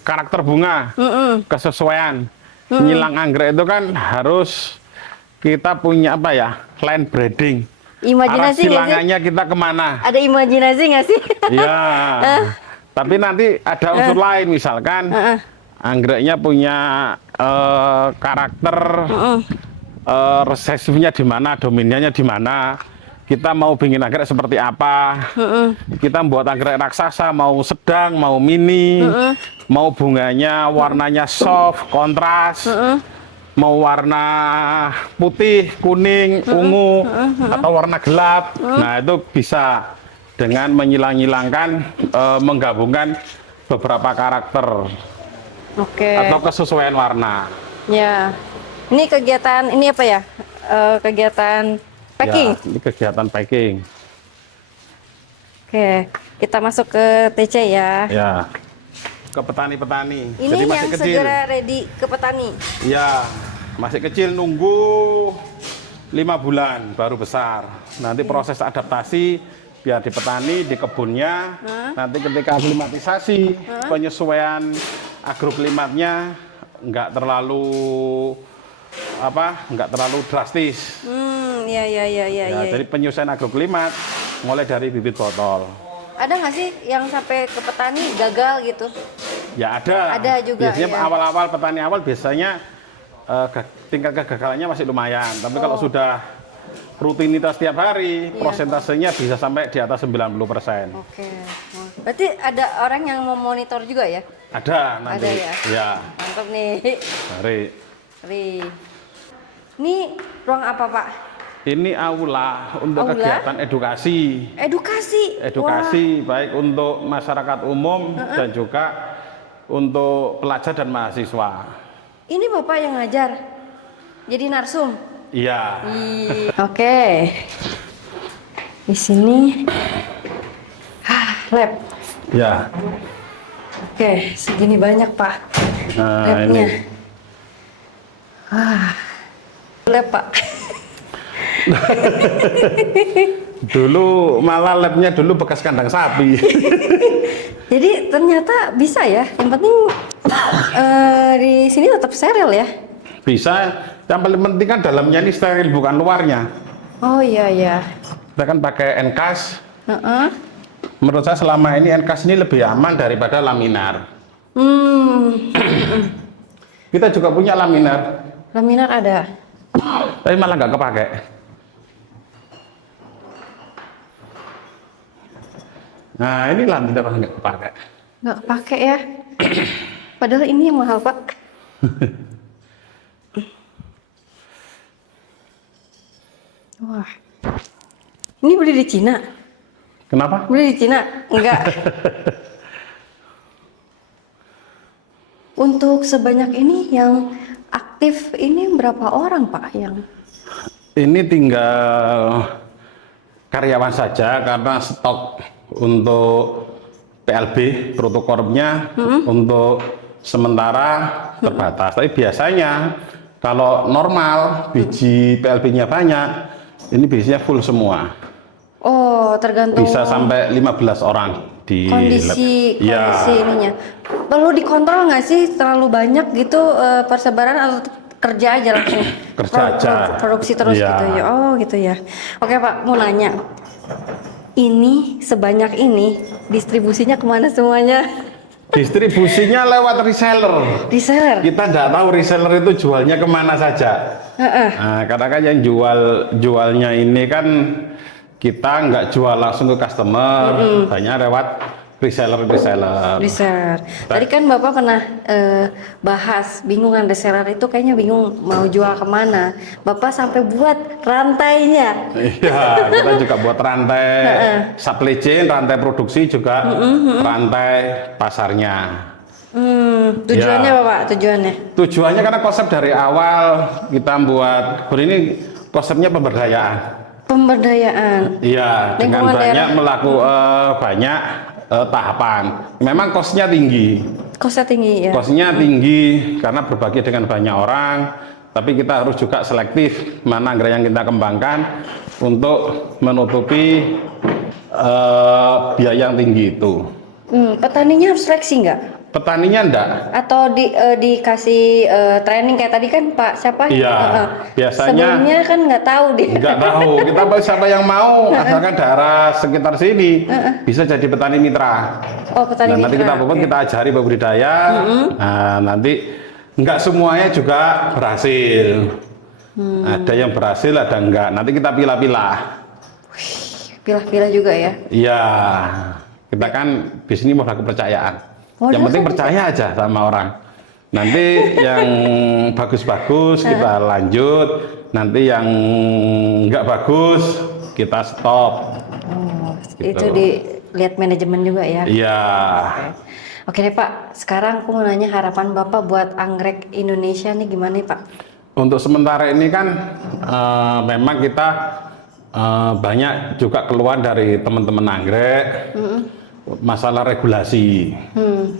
karakter bunga, kesesuaian. Nyilang anggrek itu kan harus kita punya apa ya, land breeding. Imajinasi nggak sih? Silangannya kita kemana? Ada imajinasi nggak sih? Iya. Tapi nanti ada unsur lain, misalkan anggreknya punya karakter resesifnya di mana, dominannya di mana. Kita mau bikin anggrek seperti apa? Kita buat anggrek raksasa, mau sedang, mau mini, mau bunganya warnanya soft, kontras, mau warna putih, kuning, ungu, atau warna gelap. Nah, itu bisa dengan menyilang-nyilangkan, menggabungkan beberapa karakter atau kesesuaian warna. Ya, ini kegiatan ini apa ya? Kegiatan packing. Ya, ini kegiatan packing. Oke, kita masuk ke TC ya. Ya, ke petani-petani. Ini Jadi masih yang kecil. segera ready ke petani. Ya, masih kecil, nunggu 5 bulan baru besar. Nanti proses adaptasi biar di petani, di kebunnya. Nanti ketika aklimatisasi, penyesuaian agroklimatnya nggak terlalu drastis. Iya. Ya, jadi penyesuaian agroklimat mulai dari bibit botol. Ada nggak sih yang sampai ke petani gagal gitu? Ya ada. Ada juga. Biasanya ya. awal-awal petani awal biasanya tingkat kegagalannya masih lumayan. Tapi kalau sudah rutinitas tiap hari, prosentasenya bisa sampai di atas 90%. Oke. Berarti ada orang yang memonitor juga ya? Ada nanti. Ada ya? Ya. Mantap nih. Mari. Ini ruang apa, Pak? Ini aula untuk Aula? kegiatan edukasi. Edukasi. Baik untuk masyarakat umum dan juga untuk pelajar dan mahasiswa. Ini Bapak yang ngajar. Jadi narsum. Iya. Oke. Di sini lab. Ya. Oke, segini banyak, Pak. Nah, Labnya. ini. Lab, Pak. Dulu malah labnya dulu bekas kandang sapi. Jadi ternyata bisa ya. Yang penting di sini tetap steril ya. Bisa. Yang paling penting kan dalamnya ini steril, bukan luarnya. Oh iya. Kita kan pakai Enkas. Menurut saya selama ini Enkas ini lebih aman daripada laminar. Kita juga punya laminar. Laminar ada. Tapi malah nggak kepake. Nah, ini laminar nggak kepake. Nggak kepake ya. Padahal ini yang mahal, Pak. Wah. Ini beli di Cina. Kenapa? Beli di Cina? Enggak. Untuk sebanyak ini yang aktif ini berapa orang, Pak, yang Ini tinggal karyawan saja karena stok untuk PLB protokornya untuk sementara terbatas. Tapi biasanya kalau normal biji PLB-nya banyak, ini biasanya full semua. Oh, tergantung Bisa sampai 15 orang di kondisi lab. Ya. ininya. Perlu dikontrol nggak sih terlalu banyak gitu persebaran atau kerja aja langsung? Kerja aja. Produksi terus Iya. gitu ya. Oh, gitu ya. Oke, Pak, mau nanya. Ini sebanyak ini distribusinya kemana semuanya? Distribusinya lewat reseller. Reseller. Kita nggak tahu reseller itu jualnya kemana saja. Nah, karena kan yang jualnya ini kan kita nggak jual langsung ke customer, banyak lewat reseller. Reseller. Tadi kan Bapak pernah bahas bingungan reseller itu kayaknya bingung mau jual kemana. Bapak sampai buat rantainya. Iya, kita juga buat rantai supply chain, rantai produksi juga rantai pasarnya. Tujuannya Ya. Bapak, tujuannya? Tujuannya karena konsep dari awal kita buat ini konsepnya pemberdayaan. Pemberdayaan. Iya, dengan Lingkungan banyak daerah. banyak tahapan. Memang kosnya tinggi. Kosnya tinggi ya. Kosnya tinggi karena berbagi dengan banyak orang. Tapi kita harus juga selektif mana anggaran yang kita kembangkan untuk menutupi biaya yang tinggi itu. Petaninya harus seleksi nggak? Petaninya enggak. Atau dikasih training kayak tadi kan Pak siapa? Iya, biasanya sebelumnya kan nggak tahu dia. nggak tahu. Kita siapa yang mau asalkan daerah sekitar sini bisa jadi petani mitra. Oh, petani Nah, nanti mitra, kita pupuk, oke. kita ajari budidaya. Nah, nanti nggak semuanya juga berhasil. Ada yang berhasil, ada enggak. Nanti kita pilah-pilah. Pilah-pilah juga ya. Iya, kita kan bisnis modal kepercayaan. Modal Yang penting percaya aja sama orang. Nanti yang bagus-bagus kita lanjut. Nanti yang nggak bagus kita stop. Oh, Gitu. itu dilihat manajemen juga ya. Iya. Oke deh Pak, sekarang aku mau nanya harapan Bapak buat anggrek Indonesia nih gimana nih Pak? Untuk sementara ini kan memang kita banyak juga keluhan dari teman-teman anggrek masalah regulasi.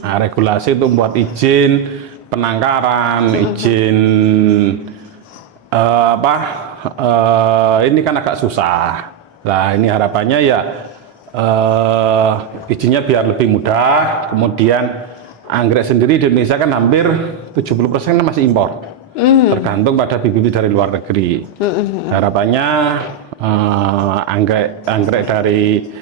Nah, regulasi itu buat izin penangkaran, izin ini kan agak susah. Nah, ini harapannya ya izinnya biar lebih mudah. Kemudian anggrek sendiri di Indonesia kan hampir 70% kan masih impor. Tergantung pada bibit dari luar negeri. Harapannya anggrek dari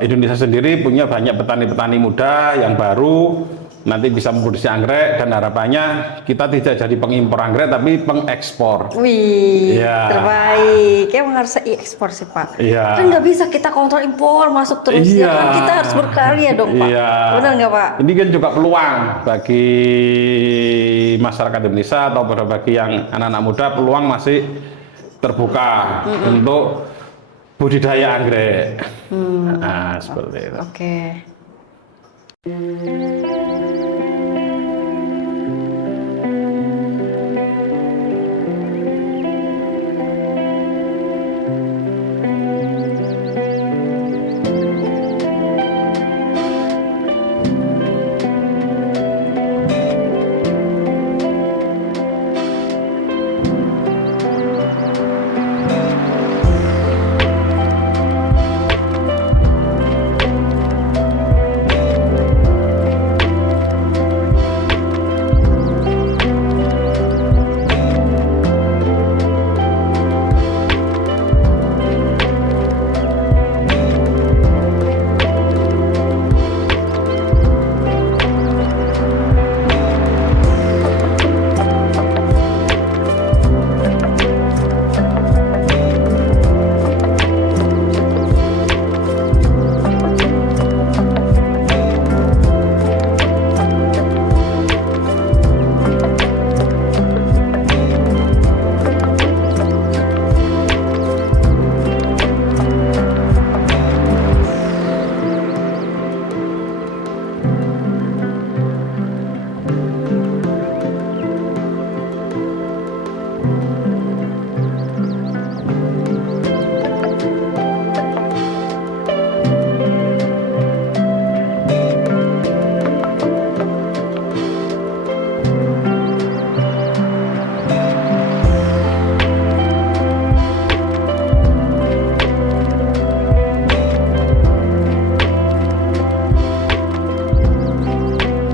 Indonesia sendiri punya banyak petani-petani muda yang baru nanti bisa memproduksi anggrek, dan harapannya kita tidak jadi pengimpor anggrek tapi pengekspor. Wih, Iya. terbaik. Emang harus ekspor sih Pak. Iya. Kan nggak bisa kita kontrol impor masuk terus ya Iya. kan, kita harus berkarya dong Pak. Iya. Benar nggak Pak? Ini kan juga peluang bagi masyarakat Indonesia atau bagi yang anak-anak muda, peluang masih terbuka untuk budidaya anggrek. Nah, seperti itu. Oke.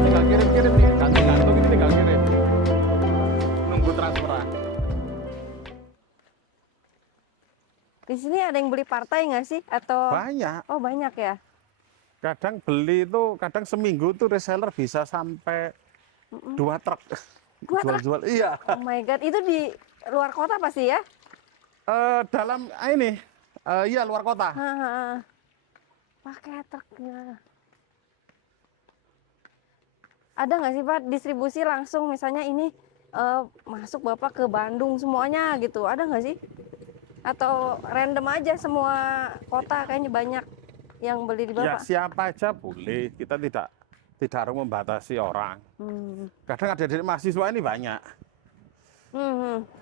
Tinggal kirim-kirim nih, gantung-gantung ini tinggal kirim. Nunggu transferan. Di sini ada yang beli partai nggak sih? Atau Banyak. oh banyak ya? Kadang beli itu, kadang seminggu tuh reseller bisa sampai 2 truk. 2 truk? Jual-jual. Iya. Oh my god, itu di luar kota pasti ya? Dalam ini, iya luar kota. Haha. Pakai truk gimana? Ada nggak sih Pak distribusi langsung misalnya ini masuk Bapak ke Bandung semuanya gitu? Ada nggak sih? Atau random aja semua kota kayaknya banyak yang beli di Ya Bapak? siapa aja boleh, kita tidak harus membatasi orang. Kadang ada dari mahasiswa ini banyak.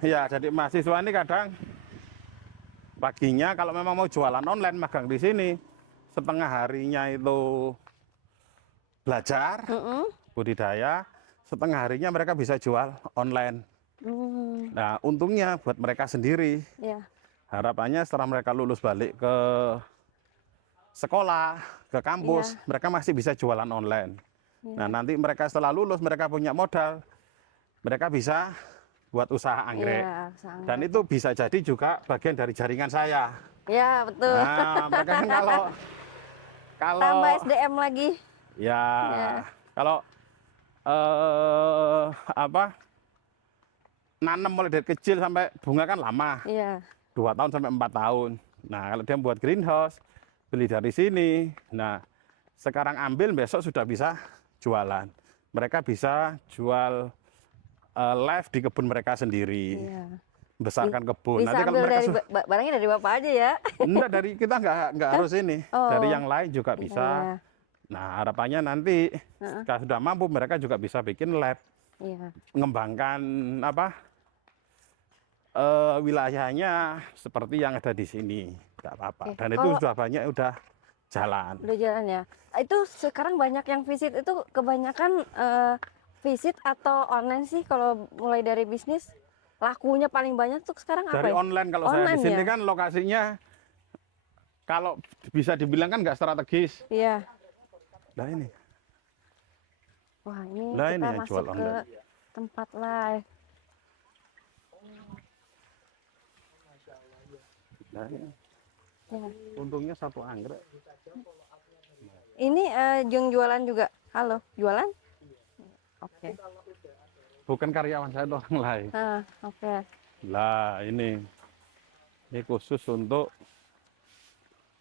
Ya, jadi mahasiswa ini kadang paginya kalau memang mau jualan online magang di sini, setengah harinya itu belajar budidaya, setengah harinya mereka bisa jual online. Nah, untungnya buat mereka sendiri. Ya. Harapannya setelah mereka lulus balik ke sekolah, ke kampus, mereka masih bisa jualan online. Nah, nanti mereka setelah lulus, mereka punya modal, mereka bisa buat usaha anggrek. Iya, usaha anggrek. Dan itu bisa jadi juga bagian dari jaringan saya. Ya betul. Nah, mereka kan kalau Tambah SDM lagi. ya, Ya. kalau nanam mulai dari kecil sampai bunga kan lama. Iya. 2 tahun sampai 4 tahun. Nah, kalau dia buat greenhouse, beli dari sini. Nah, sekarang ambil, besok sudah bisa jualan. Mereka bisa jual live di kebun mereka sendiri. Iya. Besarkan kebun. Bisa ambil dari barangnya dari Bapak aja ya. enggak, dari kita nggak harus ini. Oh. Dari yang lain juga bisa. Iya. Nah, harapannya nanti kalau sudah mampu mereka juga bisa bikin lab, Iya. mengembangkan wilayahnya seperti yang ada di sini, nggak apa-apa. Oke. Dan itu sudah banyak udah jalan. Udah jalan ya. Itu sekarang banyak yang visit itu kebanyakan visit atau online sih kalau mulai dari bisnis? lakunya paling banyak tuh sekarang apa Dari ya? online kalau saya di Online sini ya? kan lokasinya kalau bisa dibilang kan nggak strategis. Iya. Nah ini, Wah, ini lah kita ini yang masuk jual ke online. tempat live. Nah, ini. Ya. Untungnya satu anggrek. Ini Jung jualan juga. Halo, jualan? Oke. Bukan karyawan saya, itu orang lain. Nah, oke. Lah ini khusus untuk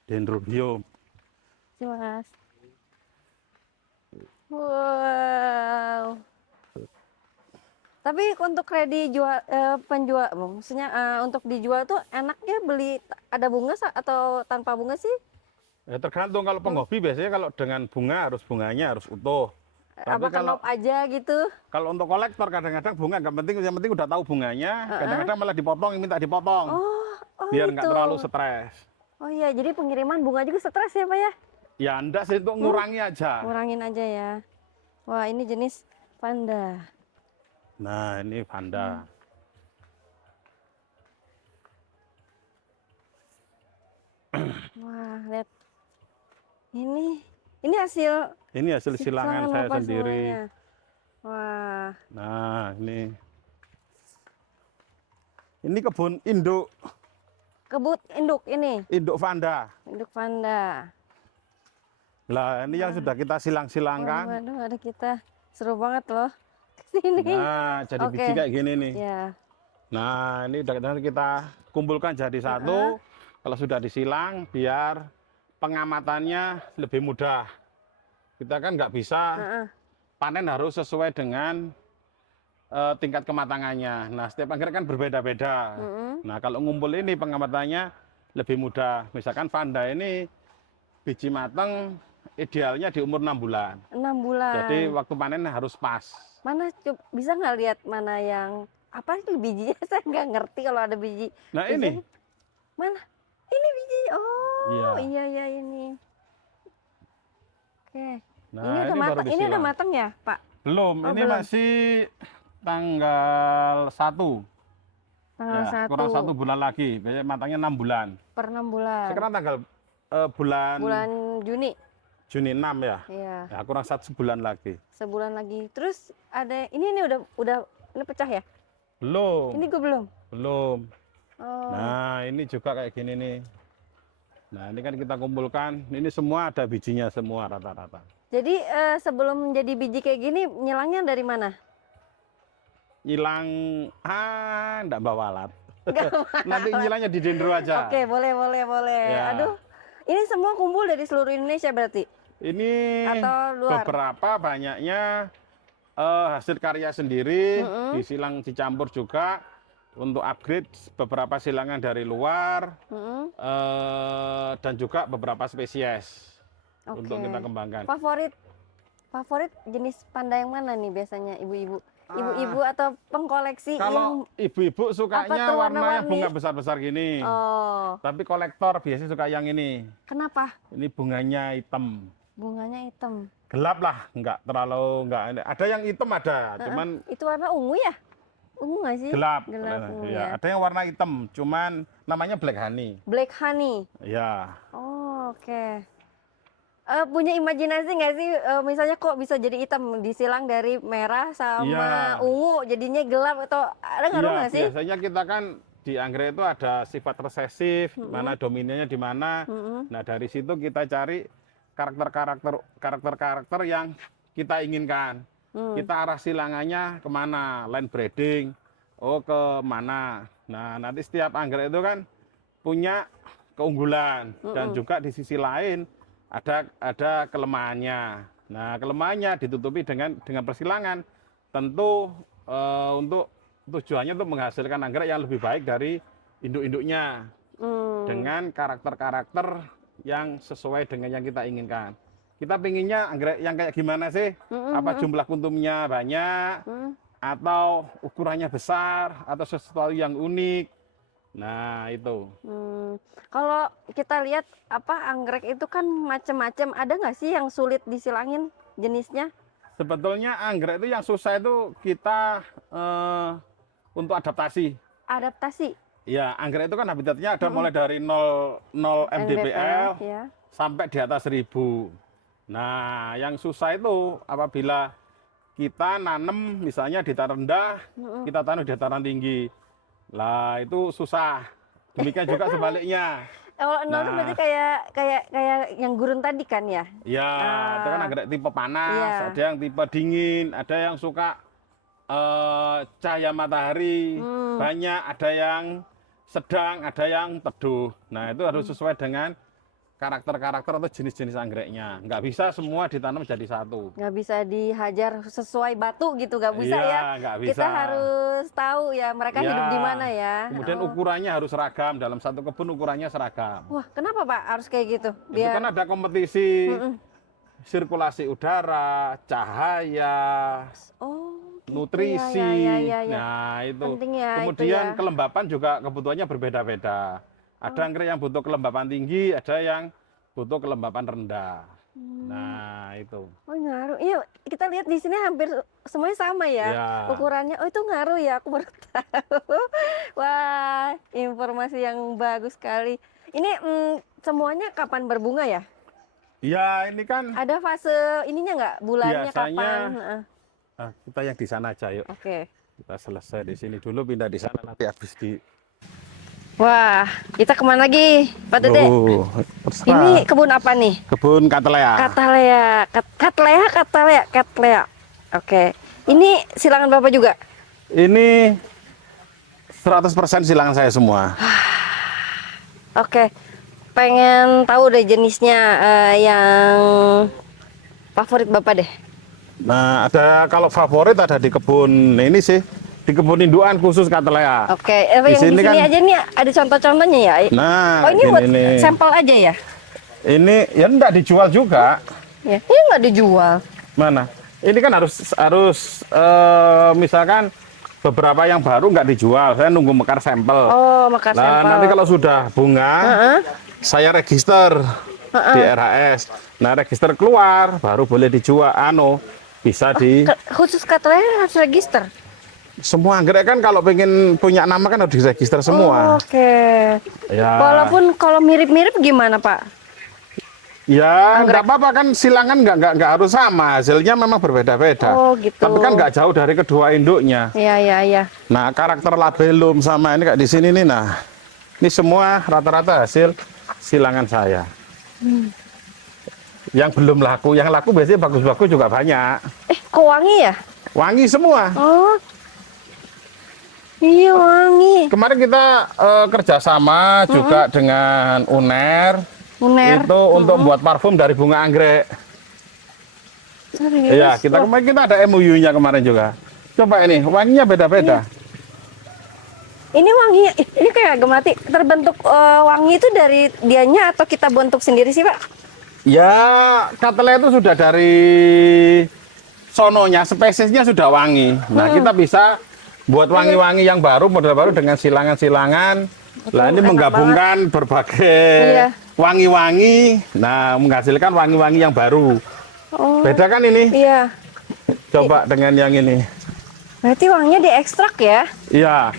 dendrobium. Terima Mas. Wow. Tapi untuk ready jual penjual, maksudnya untuk dijual tuh enaknya beli ada bunga atau tanpa bunga sih? Ya, tergantung kalau penghobi biasanya kalau dengan bunga bunganya harus utuh. Tapi Apa kalau kenop aja gitu? kalau untuk kolektor kadang-kadang bunga nggak penting, yang penting udah tahu bunganya. Kadang-kadang malah dipotong, minta dipotong Oh biar itu. nggak terlalu stres. Oh iya, jadi pengiriman bunga juga stres ya Pak ya? Ya anda sih untuk ngurangi aja. Kurangin aja ya. Wah ini jenis panda. Nah ini Vanda. Wah lihat. Ini hasil Ini hasil silangan saya apa sendiri. semuanya? Wah. Nah ini kebun induk Kebut induk ini. induk Vanda. Induk panda. Lah ini yang sudah kita silang-silangkan. Waduh, ada kita. Seru banget loh. Kesini. Nah jadi Oke. biji kayak gini nih. Ya. Nah ini udah kita kumpulkan jadi satu. Kalau sudah disilang biar pengamatannya lebih mudah. Kita kan nggak bisa panen, harus sesuai dengan tingkat kematangannya. Nah setiap anggrek kan berbeda-beda. Nah kalau ngumpul ini pengamatannya lebih mudah. Misalkan Vanda ini biji mateng idealnya di umur 6 bulan. 6 bulan. Jadi waktu panen harus pas. Mana bisa nggak lihat mana yang apa itu bijinya? Saya nggak ngerti kalau ada biji. Nah Bijinya- ini. Mana? Ini biji. Oh, Iya. iya ini. Oke. Nah, ini udah ini baru matang. Ini udah disilang. matang ya, Pak? Belum, Oh, ini belum. masih tanggal 1. Tanggal Ya, 1 kurang 1 bulan lagi. Biasanya matangnya 6 bulan. per 6 bulan. Sekarang tanggal bulan Bulan Juni. Juni 6 ya. Iya. Ya, kurang 1 bulan lagi. Sebulan lagi. Terus ada ini udah ini pecah ya? Belum. Ini gue belum. Belum. Oh. Nah, ini juga kayak gini nih. Nah, ini kan kita kumpulkan. Ini semua ada bijinya semua rata-rata. Jadi sebelum jadi biji kayak gini nyilangnya dari mana? Hilang enggak bawa alat. Nanti nyilangnya di dendro aja. Oke, boleh. Ya. Aduh, ini semua kumpul dari seluruh Indonesia berarti? Ini Atau luar? beberapa banyaknya hasil karya sendiri, disilang dicampur juga untuk upgrade beberapa silangan dari luar dan juga beberapa spesies untuk Oke. kita kembangkan. Favorit jenis panda yang mana nih biasanya ibu-ibu? Ibu-ibu atau pengkoleksi yang Kalau ibu-ibu apa sukanya tuh warnanya warna-warni? bunga besar-besar gini, Oh, tapi kolektor biasanya suka yang ini. kenapa? Ini bunganya hitam. Bunganya hitam. Gelap lah, nggak terlalu nggak. Ada yang hitam ada, cuman Itu warna ungu ya? Ungu nggak sih? gelap. Gelap ungu Ya, ya. ada yang warna hitam, cuman namanya black honey. Black honey. Ya, Oh, oke. Punya imajinasi nggak sih, misalnya kok bisa jadi hitam disilang dari merah sama Iya. ungu jadinya gelap atau ada ngaruh iya. nggak sih? Biasanya kita kan di anggrek itu ada sifat resesif, mana dominannya di mana. Nah dari situ kita cari karakter-karakter yang kita inginkan. Kita arah silangannya kemana, line breeding, ke mana. Nah nanti setiap anggrek itu kan punya keunggulan dan juga di sisi lain ada kelemahannya. Nah, kelemahannya ditutupi dengan persilangan. Tentu untuk tujuannya untuk menghasilkan anggrek yang lebih baik dari induk-induknya dengan karakter-karakter yang sesuai dengan yang kita inginkan. Kita pinginnya anggrek yang kayak gimana sih? Apa jumlah kuntumnya banyak atau ukurannya besar atau sesuatu yang unik? Nah, itu. Kalau kita lihat anggrek itu kan macam-macam. Ada nggak sih yang sulit disilangin jenisnya? Sebetulnya anggrek itu yang susah itu kita untuk adaptasi. Adaptasi. Ya, anggrek itu kan habitatnya ada mulai dari 0 mdpl ya. sampai di atas 1000. Nah, yang susah itu apabila kita nanam misalnya di dataran rendah, kita tanam di dataran tinggi. Lah, itu susah. Demikian juga sebaliknya. Kalau nol itu berarti kayak yang gurun tadi kan ya? Ya, itu kan anggrek tipe panas, Iya. ada yang tipe dingin, ada yang suka cahaya matahari banyak, ada yang sedang, ada yang teduh. Nah, itu harus sesuai dengan karakter-karakter atau jenis-jenis anggreknya. Nggak bisa semua ditanam jadi satu. Nggak bisa dihajar sesuai batu gitu, nggak bisa Iya, ya? nggak bisa. Kita harus tahu ya mereka Iya. hidup di mana ya. Kemudian ukurannya harus seragam, dalam satu kebun ukurannya seragam. Wah, kenapa Pak harus kayak gitu? Itu kan ada kompetisi sirkulasi udara, cahaya, Oh, gitu. nutrisi. Ya. Nah, itu. Penting ya, Kemudian itu ya. kelembapan juga kebutuhannya berbeda-beda. Ada anggrek yang butuh kelembapan tinggi, ada yang butuh kelembapan rendah. Nah, itu. Oh, ngaruh. Iya, kita lihat di sini hampir semuanya sama ya. Ya. Ukurannya. Oh, itu ngaruh ya. Aku baru tahu. Wah, informasi yang bagus sekali. Ini semuanya kapan berbunga ya? Ya, ini kan Ada fase ininya nggak? Bulannya Biasanya- kapan? Heeh. kita yang di sana aja yuk. Oke. Kita selesai di sini dulu, pindah di sana nanti habis di. Wah, kita kemana lagi, Pak Dede? Oh, terserah. Ini kebun apa nih? Kebun Katelea. Katlea. Oke. Ini silangan Bapak juga? Ini 100% silangan saya semua. Oke. Pengen tahu deh jenisnya yang favorit Bapak deh. Nah, ada kalau favorit ada di kebun ini sih, di kebun indukan khusus Katelea. Oke, Di yang di sini sini kan- aja nih ada contoh-contohnya ya? Nah, Oh, ini gini buat nih. sampel aja ya? Ini ya enggak dijual juga. Ya, ini nggak dijual. Mana? Ini kan harus misalkan beberapa yang baru nggak dijual. Saya nunggu mekar sampel. Oh, mekar Nah, sampel. nanti kalau sudah bunga, saya register di RHS. Nah, register keluar, baru boleh dijual. Bisa di Khusus Katlea harus register. semua anggrek kan kalau pengen punya nama kan harus diregister semua. Oke. Ya, Walaupun kalau mirip-mirip gimana, Pak? ya nggak apa-apa kan silangan nggak harus sama. Hasilnya memang berbeda-beda. Oh, gitu. Tapi kan nggak jauh dari kedua induknya. Iya. Nah, karakter labellum sama ini kayak di sini nih. Nah, ini semua rata-rata hasil silangan saya. Yang belum laku, yang laku biasanya bagus-bagus juga banyak. Kok wangi ya? Wangi semua. Oh. Iya, wangi. Kemarin kita kerjasama juga dengan UNER. Uner. Itu untuk membuat parfum dari bunga anggrek. Serius? Iya, kemarin kita ada MOU-nya kemarin juga. Coba ini, wanginya beda-beda. Ini wangi, ini kayak gemati. Terbentuk wangi itu dari dianya atau kita bentuk sendiri sih, Pak? Ya, Katelea itu sudah dari sononya, spesiesnya sudah wangi. Nah, kita bisa buat wangi-wangi yang baru, model baru dengan silangan-silangan. Nah, ini enak menggabungkan berbagai Iya. wangi-wangi. Nah, menghasilkan wangi-wangi yang baru. Oh, Beda kan ini? iya. Coba dengan yang ini. Berarti wanginya diekstrak ya? Iya.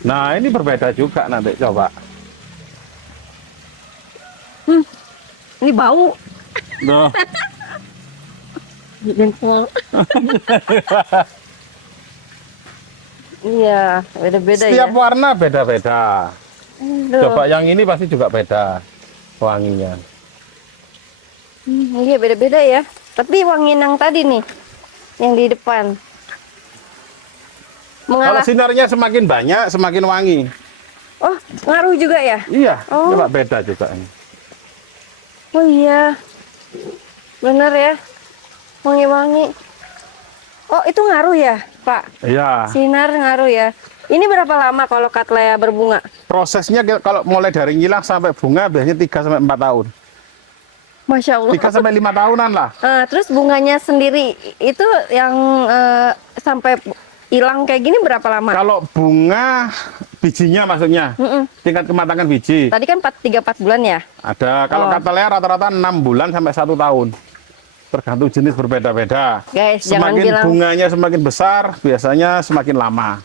Nah, ini berbeda juga nanti coba. Ini bau. Nah, Iya, beda-beda ya. setiap warna beda-beda. Aduh. Coba yang ini pasti juga beda wanginya. Iya, beda-beda ya. Tapi wangi yang tadi nih, yang di depan. Kalau Mengalah. sinarnya semakin banyak, semakin wangi. Oh, ngaruh juga ya? Iya, Oh. coba beda juga ini. Oh iya, bener ya, wangi-wangi. Oh, itu ngaruh ya, Pak? Iya. Sinar ngaruh ya. Ini berapa lama kalau Cattleya berbunga? Prosesnya kalau mulai dari ngilang sampai bunga biasanya 3 sampai 4 tahun. Masya Allah. 3 sampai 5 tahunan lah. Terus bunganya sendiri itu yang sampai hilang kayak gini berapa lama? Kalau bunga bijinya maksudnya, tingkat kematangan biji. Tadi kan 3-4 bulan ya? Ada kalau Oh. Cattleya rata-rata 6 bulan sampai 1 tahun. Tergantung jenis berbeda-beda. Guys, jangan Semakin bilang bunganya semakin besar, biasanya semakin lama.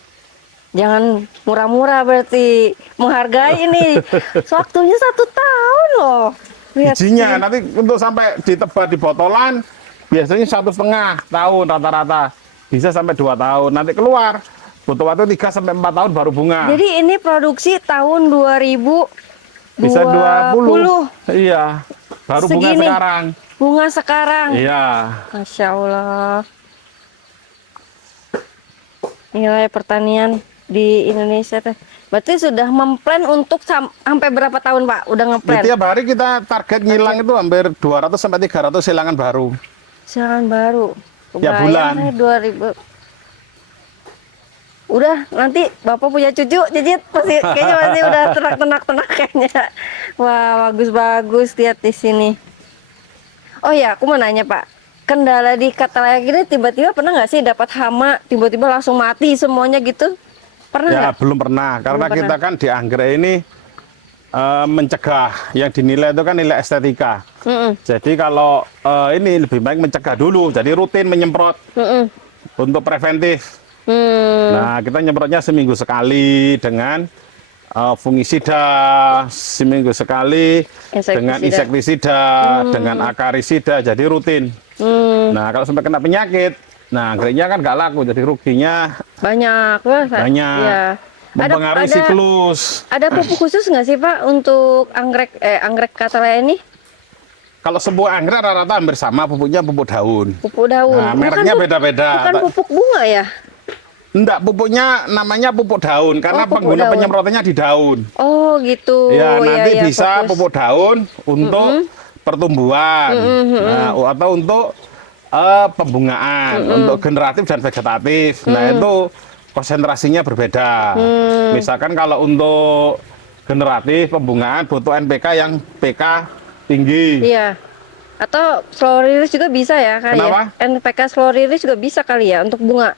Jangan murah-murah berarti, menghargai ini. Waktunya 1 tahun loh. Lihat Bijinya sini. nanti untuk sampai ditebar di botolan biasanya 1,5 tahun rata-rata, bisa sampai 2 tahun. Nanti keluar butuh waktu 3 sampai 4 tahun baru bunga. Jadi ini produksi tahun 2020. Bisa 20. Iya. Baru bunga Segini. sekarang. Bunga sekarang. Iya. Masya Allah. Nilai pertanian di Indonesia teh. Berarti sudah memplan untuk sampai berapa tahun Pak? Udah Di ngeplan? tiap hari kita target ngilang itu hampir 200 sampai 300 silangan baru. Silangan baru. Tiap Kebayang bulan. 2000. Udah nanti Bapak punya cucu, Cicit pasti kayaknya masih udah ternak kayaknya. Wah, bagus-bagus lihat di sini. Oh ya, aku mau nanya Pak. Kendala di Katalaya gini tiba-tiba pernah nggak sih dapat hama, tiba-tiba langsung mati semuanya gitu? Pernah Ya nggak? belum pernah, karena Belum kita kan di anggrek ini mencegah, yang dinilai itu kan nilai estetika. Mm-mm, Jadi kalau ini lebih baik mencegah dulu, jadi rutin menyemprot mm-mm. untuk preventif. Hmm, Nah, kita nyemprotnya seminggu sekali dengan fungisida, seminggu sekali dengan insektisida, dengan akarisida, jadi rutin. Nah, kalau sampai kena penyakit, nah anggreknya kan nggak laku, jadi ruginya banyak wah, banyak. ya. Mempengaruhi siklus. Ada pupuk khusus nggak sih Pak untuk anggrek Katalaya ini? Kalau sebuah anggrek rata-rata hampir sama, pupuknya pupuk daun. Pupuk daun. Nah, mereknya beda-beda. Bukan pupuk bunga ya? Enggak, pupuknya namanya pupuk daun karena pupuk pengguna daun. penyemprotannya di daun. Oh gitu. Ya, nanti ya, bisa fokus. pupuk daun untuk pertumbuhan, nah, atau untuk pembungaan, untuk generatif dan vegetatif. Nah, itu konsentrasinya berbeda. Misalkan kalau untuk generatif pembungaan butuh NPK yang PK tinggi. Iya. Atau slow release juga bisa ya kali Kenapa? ya? NPK slow release juga bisa kali ya untuk bunga.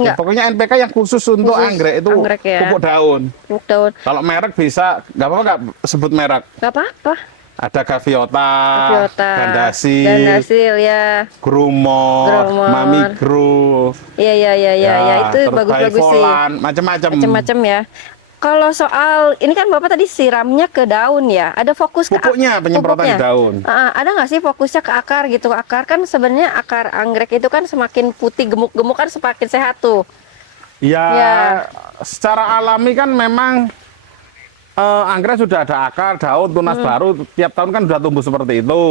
Ya, Enggak. pokoknya NPK yang khusus untuk Khusus anggrek itu anggrek ya. pupuk daun. Pupuk daun. Kalau merek bisa, nggak apa-apa nggak sebut merek. Nggak apa-apa. Ada Gaviota, Biota. Gandasil, Gandasil ya. Grumor, Grumor. Mamigro, Iya ya itu terus bagus-bagus sih. Bivolan, macam-macam. Macam-macam ya. Kalau soal ini kan Bapak tadi siramnya ke daun ya. Ada fokus ke Pupuknya, penyemprotan di daun. Ada nggak sih fokusnya ke akar gitu? Akar kan sebenarnya akar anggrek itu kan semakin putih gemuk-gemuk kan semakin sehat tuh. Ya, Ya. secara alami kan memang anggrek sudah ada akar, daun, tunas baru, tiap tahun kan sudah tumbuh seperti itu.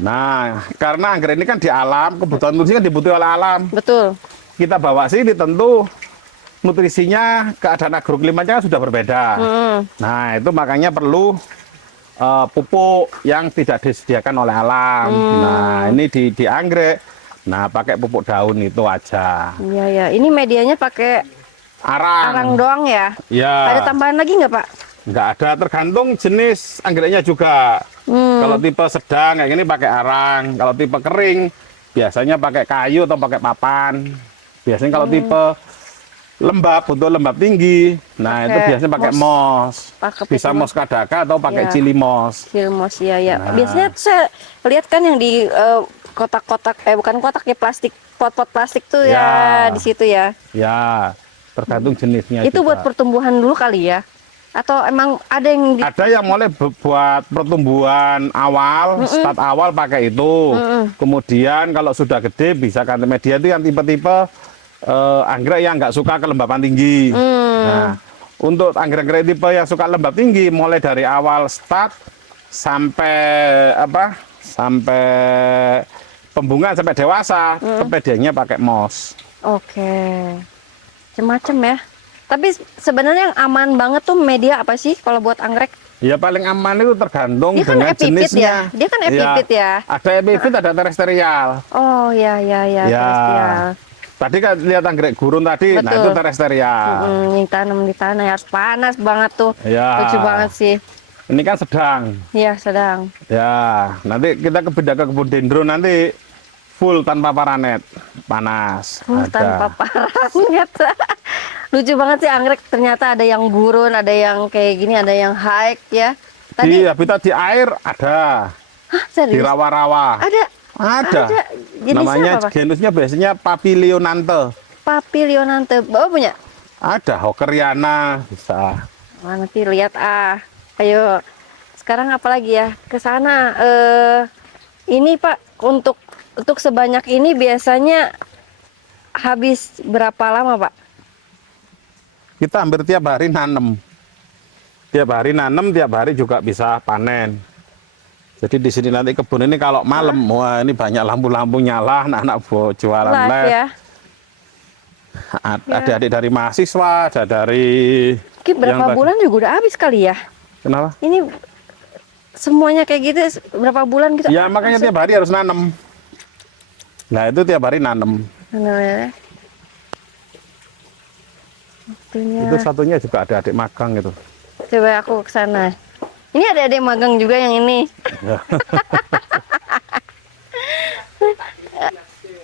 Nah, karena anggrek ini kan di alam, kebutuhan nutrisi kan dibutuhkan oleh alam. Betul. Kita bawa sini tentu nutrisinya, keadaan agroklimatnya kan sudah berbeda. Nah, itu makanya perlu pupuk yang tidak disediakan oleh alam. Nah, ini di anggrek, nah pakai pupuk daun itu aja. Iya ya. Ini medianya pakai arang doang ya? Ya. Ada tambahan lagi nggak Pak? Nggak ada, tergantung jenis anggreknya juga. Kalau tipe sedang kayak gini pakai arang, kalau tipe kering biasanya pakai kayu atau pakai papan. Biasanya kalau tipe lembab, butuh lembab tinggi, nah itu biasanya pakai mos. Bisa mos kadaka atau pakai cili mos. Cili mos ya. Nah. Biasanya tuh saya lihat kan yang di kotak-kotak, bukan kotak ya, plastik, pot-pot plastik tuh ya di situ ya. Ya, tergantung jenisnya. Itu juga. buat pertumbuhan dulu kali ya? Atau emang ada yang Ada yang mulai buat pertumbuhan awal, start awal pakai itu. Kemudian kalau sudah gede bisa ganti media itu yang tipe-tipe anggrek yang nggak suka kelembapan tinggi. Nah, untuk anggrek-anggrek tipe yang suka lembab tinggi, mulai dari awal start sampai sampai pembungaan sampai dewasa, medianya pakai mos. Oke, macam-macam ya. Tapi sebenarnya yang aman banget tuh media apa sih kalau buat anggrek? Ya paling aman itu tergantung Dia kan dengan epipit jenisnya. ya? Dia kan epipit ya? Ada epipit, ada terestrial. Oh ya, terestrial. Tadi kan lihat anggrek gurun tadi, nah itu terestrial. Yang tanam di tanah harus panas banget tuh. Ya. Lucu banget sih. Ini kan sedang. Iya, sedang. Ya, nanti kita ke kebun dendron nanti full tanpa paranet, panas. Tanpa paranet. Lucu banget sih anggrek, ternyata ada yang gurun, ada yang kayak gini, ada yang high ya. Di habitat di air ada. Hah, serius? Di rawa-rawa. Ada. Ada. Jenisnya Namanya apa, Pak? genusnya biasanya Papilionante. Papilionante. Bapak punya? Ada Hokeriana bisa. Wah, nanti lihat ayo sekarang apa lagi ya ke sana. Ini Pak, untuk sebanyak ini biasanya habis berapa lama Pak? Kita hampir tiap hari nanam. Tiap hari nanam, tiap hari juga bisa panen. Jadi di sini nanti kebun ini kalau malam, wah ini banyak lampu-lampu nyala, anak-anak jualan Live LED. ya. Adik-adik dari mahasiswa, ada dari Mungkin berapa bulan juga udah habis kali ya? Kenapa? Ini semuanya kayak gitu berapa bulan gitu? Ya makanya tiap hari harus nanam. Nah itu tiap hari nanam. Waktunya. Itu satunya juga ada adik magang gitu. Coba aku ke sana. Ini ada adik magang juga yang ini. Ya.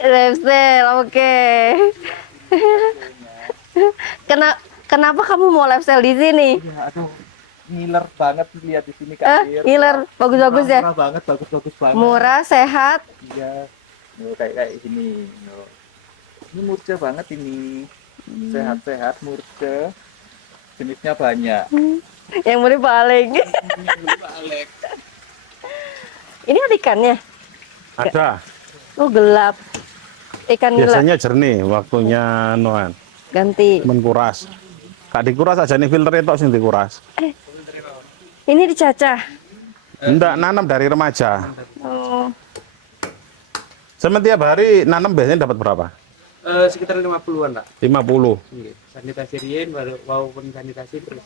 Lifestyle, oke. Kenapa kamu mau lifestyle di sini? Ya, aduh, ngiler banget lihat di sini Kak. Ngiler, bagus-bagus ya. Murah banget, bagus-bagus banget. Murah, sehat. Iya. Nuh, kayak sini. Nuh. Ini murca banget ini. Sehat-sehat, murca. Jenisnya banyak. Yang beli paling. Ini ada ikannya? Ada. Oh, gelap. Ikan gelap. Biasanya jernih, waktunya nuan. Ganti. Menkuras. Kak dikuras aja nih filter itu sing dikuras. Ini dicacah. Enggak, nanam dari remaja. Oh. Sama tiap hari nanam biasanya dapat berapa? Sekitar 50-an, Pak. 50. Iya. Sanitasi rien, baru walaupun sanitasi terus.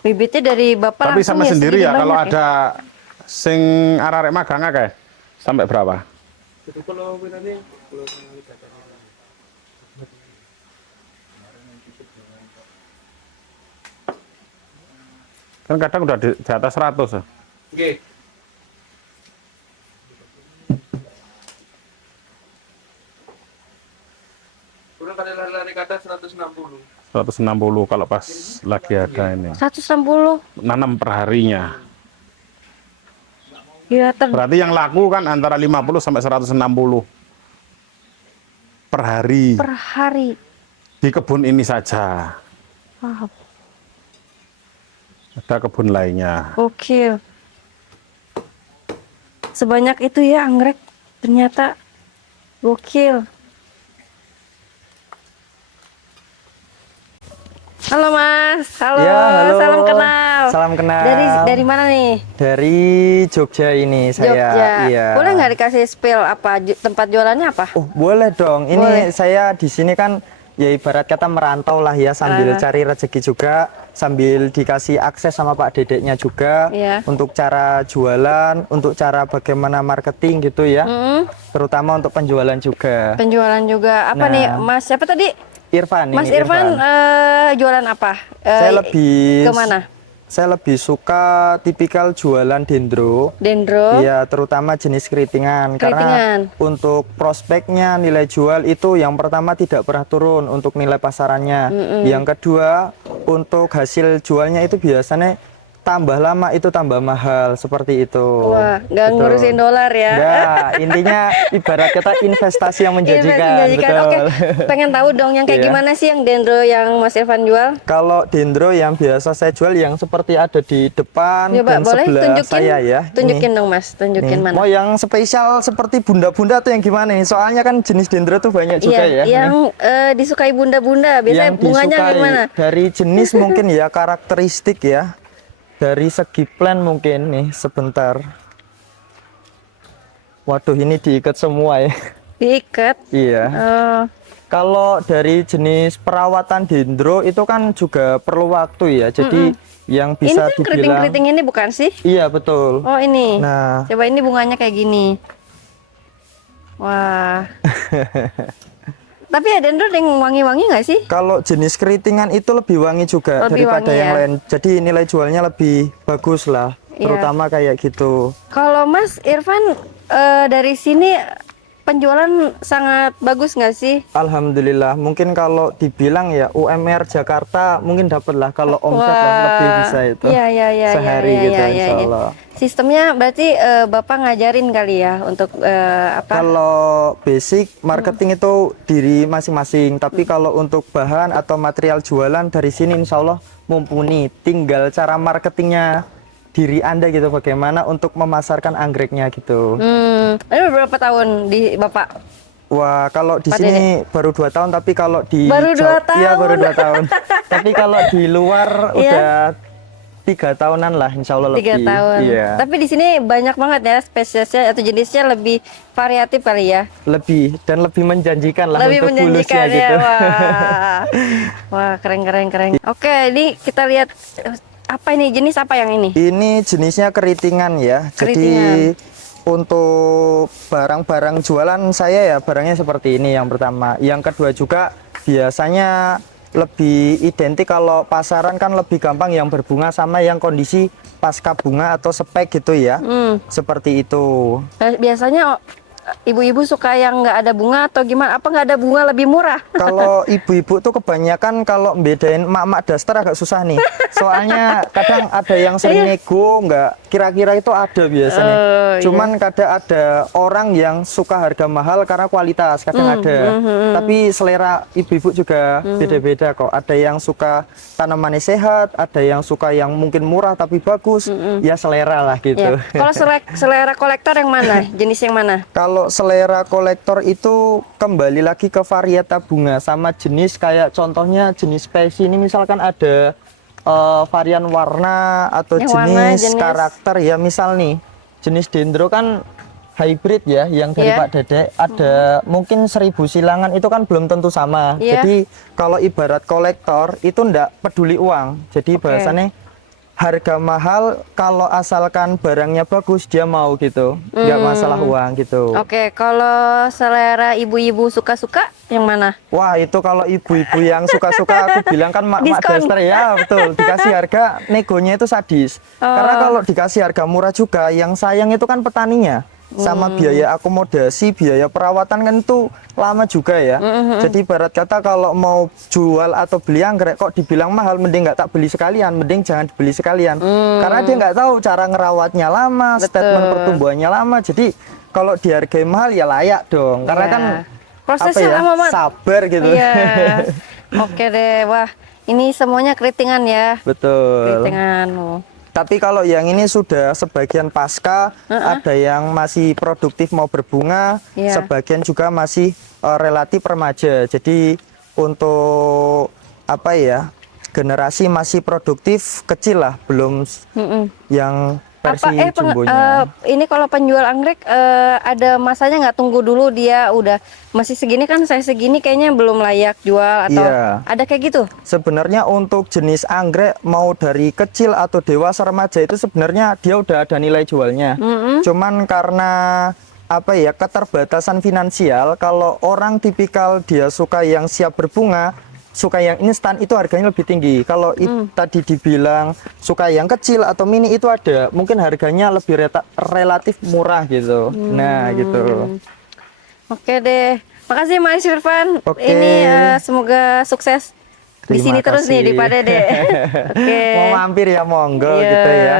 Bibitnya dari Bapak Tapi langsung sama sendiri segini ya, kalau banyak ada sing arek magang akeh. Sampai berapa? Itu kalau benernya, kalau sama katanya. Kan kadang udah di atas 100 ya. Oke. Kurang kada lari kata 160. 160 kalau pas lagi ada ini. 160. Nanam perharinya. Ya, Berarti yang laku kan antara 50 sampai 160 per hari per hari. di kebun ini saja. Wow. Ada kebun lainnya. Gokil. Sebanyak itu ya anggrek. Ternyata gokil. Halo Mas, halo, Ya, halo. salam kenal. Salam kenal. Dari mana nih? Dari Jogja ini saya. Jogja. Iya. Boleh nggak dikasih spill apa tempat jualannya apa? Oh, boleh dong. Ini Boleh. saya di sini kan ya ibarat kata merantau lah ya, sambil cari rezeki juga, sambil dikasih akses sama Pak Dedeknya juga Iya. untuk cara jualan, untuk cara bagaimana marketing gitu ya. Terutama untuk penjualan juga. Penjualan juga. Apa Nah. nih Mas? Siapa tadi? Irfan Mas ini, Irfan jualan apa? Saya lebih kemana? Saya lebih suka tipikal jualan dendro. Dendro. Iya, terutama jenis keritingan. Keritingan. Karena untuk prospeknya nilai jual itu yang pertama tidak pernah turun untuk nilai pasarannya. Yang kedua, untuk hasil jualnya itu biasanya tambah lama itu tambah mahal, seperti itu. Wah, nggak Betul. ngurusin dolar ya? Nggak, intinya ibarat kata investasi yang menjanjikan. Menjanjikan. Betul. Oke, pengen tahu dong yang kayak Iya. gimana sih yang dendro yang Mas Irfan jual? Kalau dendro yang biasa saya jual yang seperti ada di depan Coba dan boleh sebelah tunjukin, saya ya. tunjukin Ini. dong Mas, tunjukin Nih, mana? mau yang spesial seperti bunda-bunda tuh yang gimana nih? Soalnya kan jenis dendro tuh banyak juga ya. Yang disukai bunda-bunda, biasanya Yang bunganya disukai gimana? dari jenis mungkin ya, karakteristik ya. Dari segi plan mungkin nih, sebentar. Waduh, ini diikat semua ya. Diikat. Iya. Oh, Kalau dari jenis perawatan dendro itu kan juga perlu waktu ya. Jadi yang ini bisa kan dibilang keriting-keriting ini bukan sih? iya betul. Oh ini. Nah, Coba ini bunganya kayak gini. Wah. Tapi ya dendro yang wangi-wangi nggak sih? kalau jenis keritingan itu lebih wangi juga Lebih daripada wangi yang ya? lain. Jadi nilai jualnya lebih bagus lah, Iya. terutama kayak gitu. Kalau Mas Irfan dari sini penjualan sangat bagus nggak sih? Alhamdulillah, mungkin kalau dibilang ya UMR Jakarta mungkin dapat lah, kalau omset lah lebih bisa itu. Iya, iya, iya, sehari iya, gitu iya, insya iya. Allah. Sistemnya berarti Bapak ngajarin kali ya untuk apa? Kalau basic marketing itu diri masing-masing, tapi kalau untuk bahan atau material jualan dari sini insya Allah mumpuni. Tinggal cara marketingnya diri Anda gitu, bagaimana untuk memasarkan anggreknya gitu. Ini berapa tahun di Bapak? Wah, kalau di Pak sini baru 2 tahun, tapi kalau di Baru 2 Iya, tahun. baru 2 tahun. Tapi kalau di luar Iya. udah 3 tahunan lah, insya Allah 3 lebih. tahun. Iya. Tapi di sini banyak banget ya spesiesnya atau jenisnya, lebih variatif kali ya. Lebih dan lebih menjanjikan lah Lebih untuk bulusnya menjanjikan ya. gitu. Wah. Wah, keren keren keren. Oke, ini kita lihat apa ini, jenis apa yang ini? Ini jenisnya keritingan ya. Keritingan. Jadi untuk barang-barang jualan saya ya barangnya seperti ini yang pertama. Yang kedua juga biasanya lebih identik, kalau pasaran kan lebih gampang yang berbunga sama yang kondisi pasca bunga atau spek gitu ya. Seperti itu. Biasanya ibu-ibu suka yang nggak ada bunga atau gimana? Apa nggak ada bunga lebih murah? Kalau ibu-ibu tuh kebanyakan kalau bedain mak-mak daster agak susah nih. Soalnya kadang ada yang sering nego, nggak kira-kira itu ada biasanya. Cuman kadang ada orang yang suka harga mahal karena kualitas, kadang ada. Tapi selera ibu-ibu juga beda-beda kok. Ada yang suka tanamannya sehat, ada yang suka yang mungkin murah tapi bagus. Ya selera lah gitu. Ya. Kalau selera kolektor yang mana? Jenis yang mana? Kalau selera kolektor itu kembali lagi ke varietas bunga sama jenis, kayak contohnya jenis spesies ini misalkan ada varian warna atau Yang warna, jenis jenis karakter ya. Misal nih jenis dendro kan hybrid ya, yang dari Iya. Pak Dede ada mungkin 1000 silangan, itu kan belum tentu sama. Iya. Jadi kalau ibarat kolektor itu ndak peduli uang, jadi bahasannya harga mahal kalau asalkan barangnya bagus dia mau gitu, nggak masalah uang gitu. Oke, kalau selera ibu-ibu suka-suka yang mana? Wah, itu kalau ibu-ibu yang suka-suka aku bilang kan mak Diskon. daster ya, betul. Dikasih harga negonya itu sadis. Karena kalau dikasih harga murah juga yang sayang itu kan petaninya. Sama biaya akomodasi, biaya perawatan kan itu lama juga ya. Jadi barat kata kalau mau jual atau beli anggrek kok dibilang mahal, mending nggak tak beli sekalian, mending jangan dibeli sekalian. Karena dia nggak tahu cara ngerawatnya lama, statement pertumbuhannya lama. Jadi kalau dihargai mahal ya layak dong. Karena Iya. kan Prosesnya apa ya, lama banget. sabar gitu. Iya. Oke deh, wah ini semuanya keritingan ya. Betul. Keritingan. Tapi kalau yang ini sudah sebagian pasca, ada yang masih produktif mau berbunga, Iya. sebagian juga masih relatif remaja. Jadi untuk apa ya, generasi masih produktif kecil lah, belum yang versi jumbonya. Ini kalau penjual anggrek ada masanya nggak, tunggu dulu dia udah masih segini kan, saya segini kayaknya belum layak jual atau Iya. ada kayak gitu? Sebenarnya untuk jenis anggrek mau dari kecil atau dewasa remaja itu sebenarnya dia udah ada nilai jualnya. Cuman karena apa ya, keterbatasan finansial, kalau orang tipikal dia suka yang siap berbunga, suka yang instan, itu harganya lebih tinggi. Kalau tadi dibilang suka yang kecil atau mini, itu ada mungkin harganya lebih relatif murah gitu. Nah gitu. Oke deh, makasih Mas Irfan. Oke. Ini semoga sukses di Terima sini terus nih di kasih. Pak Dede. Oke. Mau mampir ya monggo Iya. gitu ya.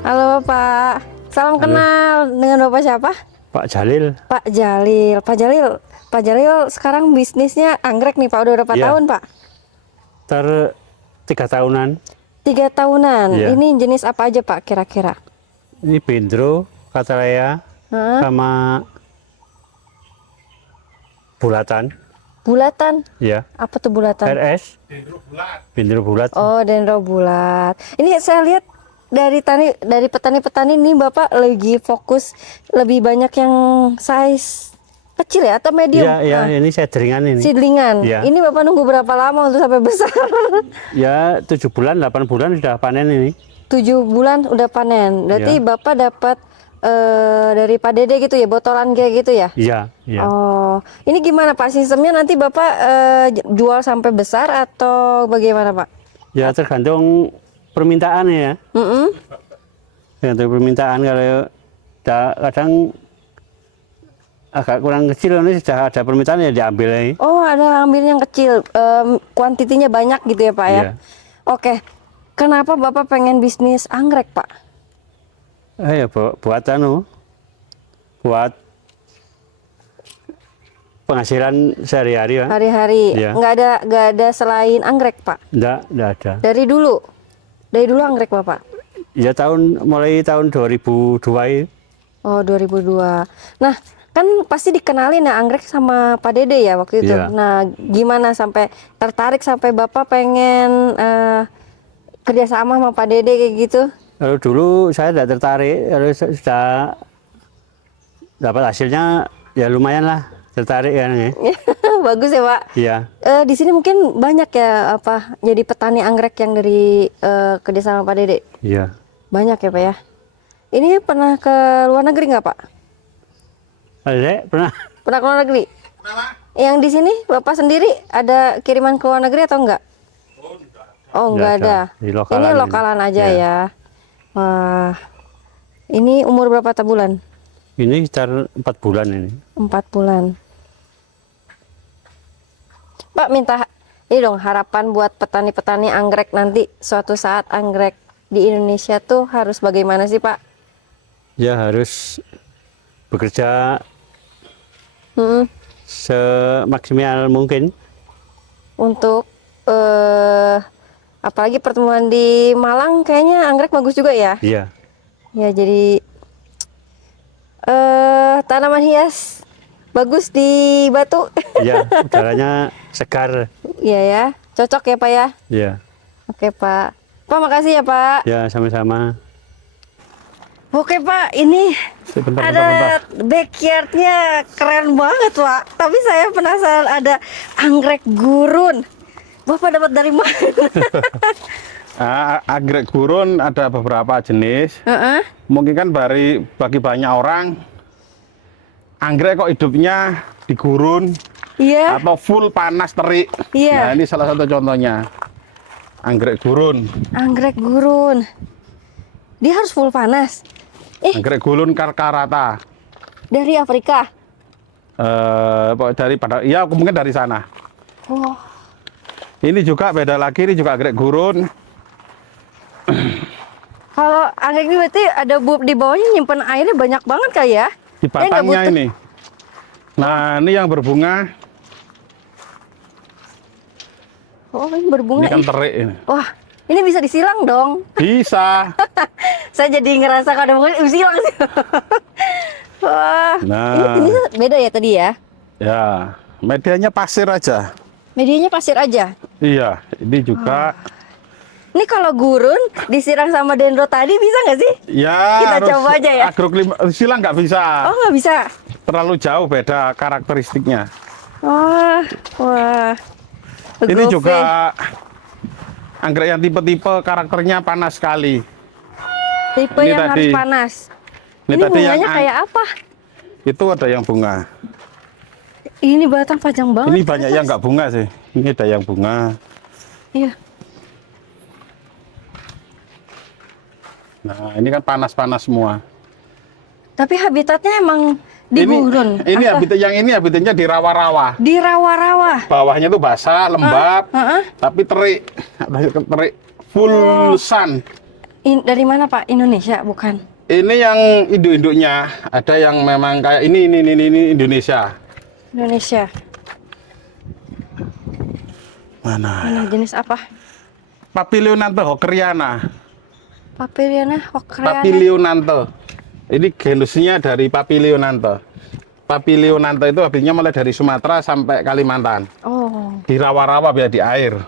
Halo Pak, salam kenal. Dengan Bapak siapa? Pak Jalil, Pak Jalil. Pak Jalil sekarang bisnisnya anggrek nih Pak. Udah berapa Iya. tahun Pak? 3 tahunan. 3 tahunan. Iya. Ini jenis apa aja Pak kira-kira? Ini Bendro, Katalea, sama bulatan, Bulatan. ya. Apa tuh bulatan? RS, bintil bulat. Oh, dendro bulat. Ini saya lihat dari petani-petani ini Bapak lagi fokus lebih banyak yang size kecil ya atau medium? Iya, iya, ini seedlingan ini. Seedlingan. Iya. Ini Bapak nunggu berapa lama untuk sampai besar? Ya 7 bulan, 8 bulan sudah panen ini. 7 bulan udah panen. Berarti Iya. Bapak dapat dari Pak Dede gitu ya, botolan kayak gitu ya? Iya, iya. Oh, ini gimana Pak sistemnya nanti Bapak jual sampai besar atau bagaimana Pak? Ya tergantung permintaan ya. Mm-mm. Tergantung permintaan, kalau kadang agak kurang kecil ini sudah ada permintaan ya diambil lagi. Oh, ada ambil yang kecil, kuantitinya banyak gitu ya Pak ya? Iya. Oke, kenapa Bapak pengen bisnis anggrek Pak? Ya buat penghasilan sehari-hari ya. Hari-hari, Iya. nggak ada selain anggrek Pak? Enggak ada. Dari dulu anggrek Bapak? Ya mulai tahun 2002 ini. Oh, 2002. Nah, kan pasti dikenalin ya anggrek sama Pak Dede ya waktu itu. Iya. Nah, gimana sampai tertarik sampai Bapak pengen kerjasama sama Pak Dede kayak gitu? Kalau dulu saya tidak tertarik, kalau sudah dapat hasilnya ya lumayan lah, tertarik kan ya. Bagus ya Pak. Iya. Di sini mungkin banyak ya apa jadi petani anggrek yang dari kerjasama Pak Dede. Iya. Banyak ya Pak ya. Ini pernah ke luar negeri nggak Pak? Adek pernah? Pernah ke luar negeri? Yang di sini Bapak sendiri ada kiriman ke luar negeri atau enggak? Oh, enggak Nggak ada. ada. Di lokalan Ini ini. lokalan aja Iya. ya. Wah. Ini umur berapa bulan? Ini sekitar 4 bulan ini. 4 bulan. Pak minta ini dong harapan buat petani-petani anggrek nanti suatu saat anggrek di Indonesia tuh harus bagaimana sih Pak? Ya harus bekerja Hmm, semaksimal mungkin. untuk apalagi pertemuan di Malang kayaknya anggrek bagus juga ya. Iya. Ya jadi tanaman hias bagus di Batu. Iya, udaranya segar. Iya ya, cocok ya Pak ya. Iya. Oke Pak. Pak makasih ya Pak. Ya, sama-sama. Oke Pak, ini Bentar, ada bentar. backyardnya keren banget Pak. Tapi saya penasaran ada anggrek gurun. Bapak dapat dari mana? Anggrek gurun ada beberapa jenis. Heeh. Mungkin kan bagi banyak orang, anggrek kok hidupnya di gurun Iya. atau full panas terik. Iya. Nah ini salah satu contohnya. Anggrek gurun. Anggrek gurun. Dia harus full panas. Anggrek gurun karkarata. Dari Afrika. Ya mungkin dari sana. Oh. Ini juga beda lagi, ini juga anggrek gurun. Kalau anggrek ini berarti ada di bawahnya nyimpen airnya banyak banget kali ya? Di Dia nggak batangnya butuh- ini. Nah ini yang berbunga, Oh, ini berbunga. ini kan Ih. terik ini. Wah, ini bisa disilang dong. Bisa. Saya jadi ngerasa kalau ada bunga silang sih. Wah, Nah. ini beda ya tadi ya? Ya, medianya pasir aja. Medianya pasir aja. Iya, ini juga. Ini kalau gurun disiram sama dendro tadi bisa nggak sih? Ya, Kita coba aja ya. Silang nggak bisa. Oh, nggak bisa. Terlalu jauh beda karakteristiknya. Wah, wah. Ini Gove. juga anggrek yang tipe-tipe karakternya panas sekali. tipe ini yang tadi. harus panas. Ini Ini tadi yang bunganya kayak apa? Itu ada yang bunga. Ini batang panjang banget. Ini banyak yang nggak bunga sih. Ini ada yang bunga. Iya. Nah, ini kan panas-panas semua. Tapi habitatnya emang di gurun. Ini Apa? habitatnya di rawa-rawa. Di rawa-rawa. Bawahnya tuh basah, lembab, Heeh. tapi terik. Terik full sun. Dari mana Pak? Indonesia bukan? Ini yang induk-induknya, ada yang memang kayak ini Indonesia. Indonesia. Mana? Ini jenis apa? Papilionanthe hockeriana. Papiliana hockeriana. Papilionanthe. Ini genusnya dari Papilionanthe. Papilionanthe itu habisnya mulai dari Sumatera sampai Kalimantan. Oh, Di rawa-rawa biar di air.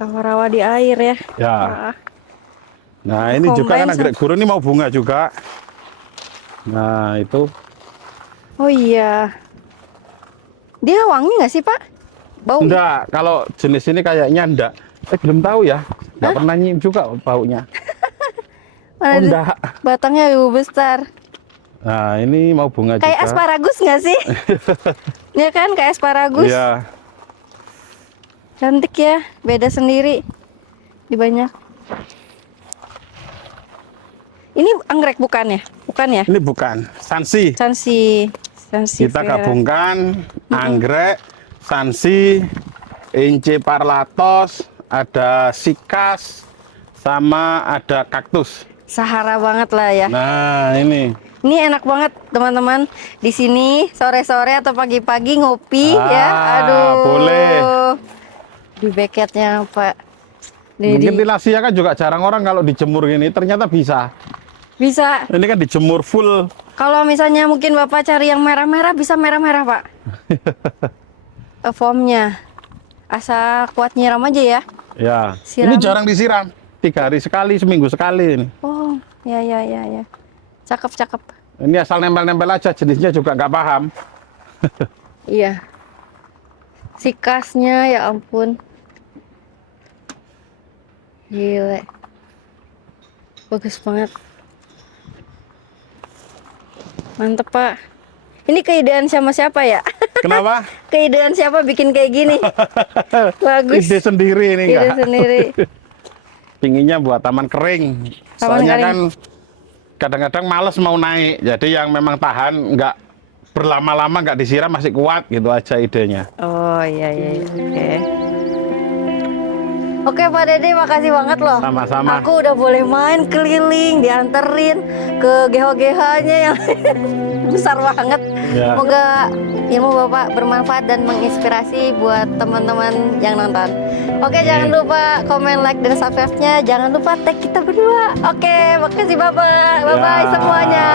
rawa-rawa di air ya. Ya. Wah. Nah, ini juga kan Combine anggrek gurun ini mau bunga juga. Nah, itu. Oh iya. Dia wangi nggak sih, Pak? Bau? Enggak, kalau jenis ini kayaknya enggak. Belum tahu ya. Enggak pernah nyium juga baunya. Mana Oh, di- enggak. Batangnya besar. Nah, ini mau bunga Kayak juga. asparagus nggak sih? Iya kan, kayak asparagus. Iya. Cantik ya, beda sendiri di banyak. Ini anggrek bukan ya? Bukan ya? Ini bukan sansi. Sansi Kita Vera. gabungkan anggrek, sansi, ince parlatos, ada sikas, sama ada kaktus. Sahara banget lah ya. Nah, ini. Ini enak banget teman-teman. Di sini sore-sore atau pagi-pagi ngopi ya. Aduh. Boleh. Di beketnya Pak. Mungkin Dedi. di Lasia kan juga jarang orang kalau dijemur gini, ternyata bisa. Bisa. Ini kan dijemur full. Kalau misalnya mungkin Bapak cari yang merah-merah, bisa merah-merah Pak. Foamnya. Asal kuat nyiram aja ya. Ya. Siram. Ini jarang disiram. 3 hari sekali, seminggu sekali ini. Oh, ya. Cakep. Ini asal nempel-nempel aja, jenisnya juga nggak paham. Iya. Sikasnya ya ampun. Gile. Bagus banget. Mantep, Pak. Ini keidean sama siapa ya? Kenapa? Keidean siapa bikin kayak gini? Bagus. Ide sendiri ini Ide enggak. sendiri. Pinginnya buat taman kering. Taman Soalnya kering. kan kadang-kadang males mau naik. Jadi yang memang tahan, nggak berlama-lama, nggak disiram masih kuat gitu aja idenya. Oh iya. Oke. Oke Pak Dede, makasih banget loh. Sama-sama. Aku udah boleh main keliling, dianterin ke geho-gehonya yang besar banget. Ya. Semoga ilmu Bapak bermanfaat dan menginspirasi buat teman-teman yang nonton. Oke, jangan lupa komen, like, dan subscribe-nya. Jangan lupa tag kita berdua. Oke, makasih Bapak. Bye-bye Ya. semuanya.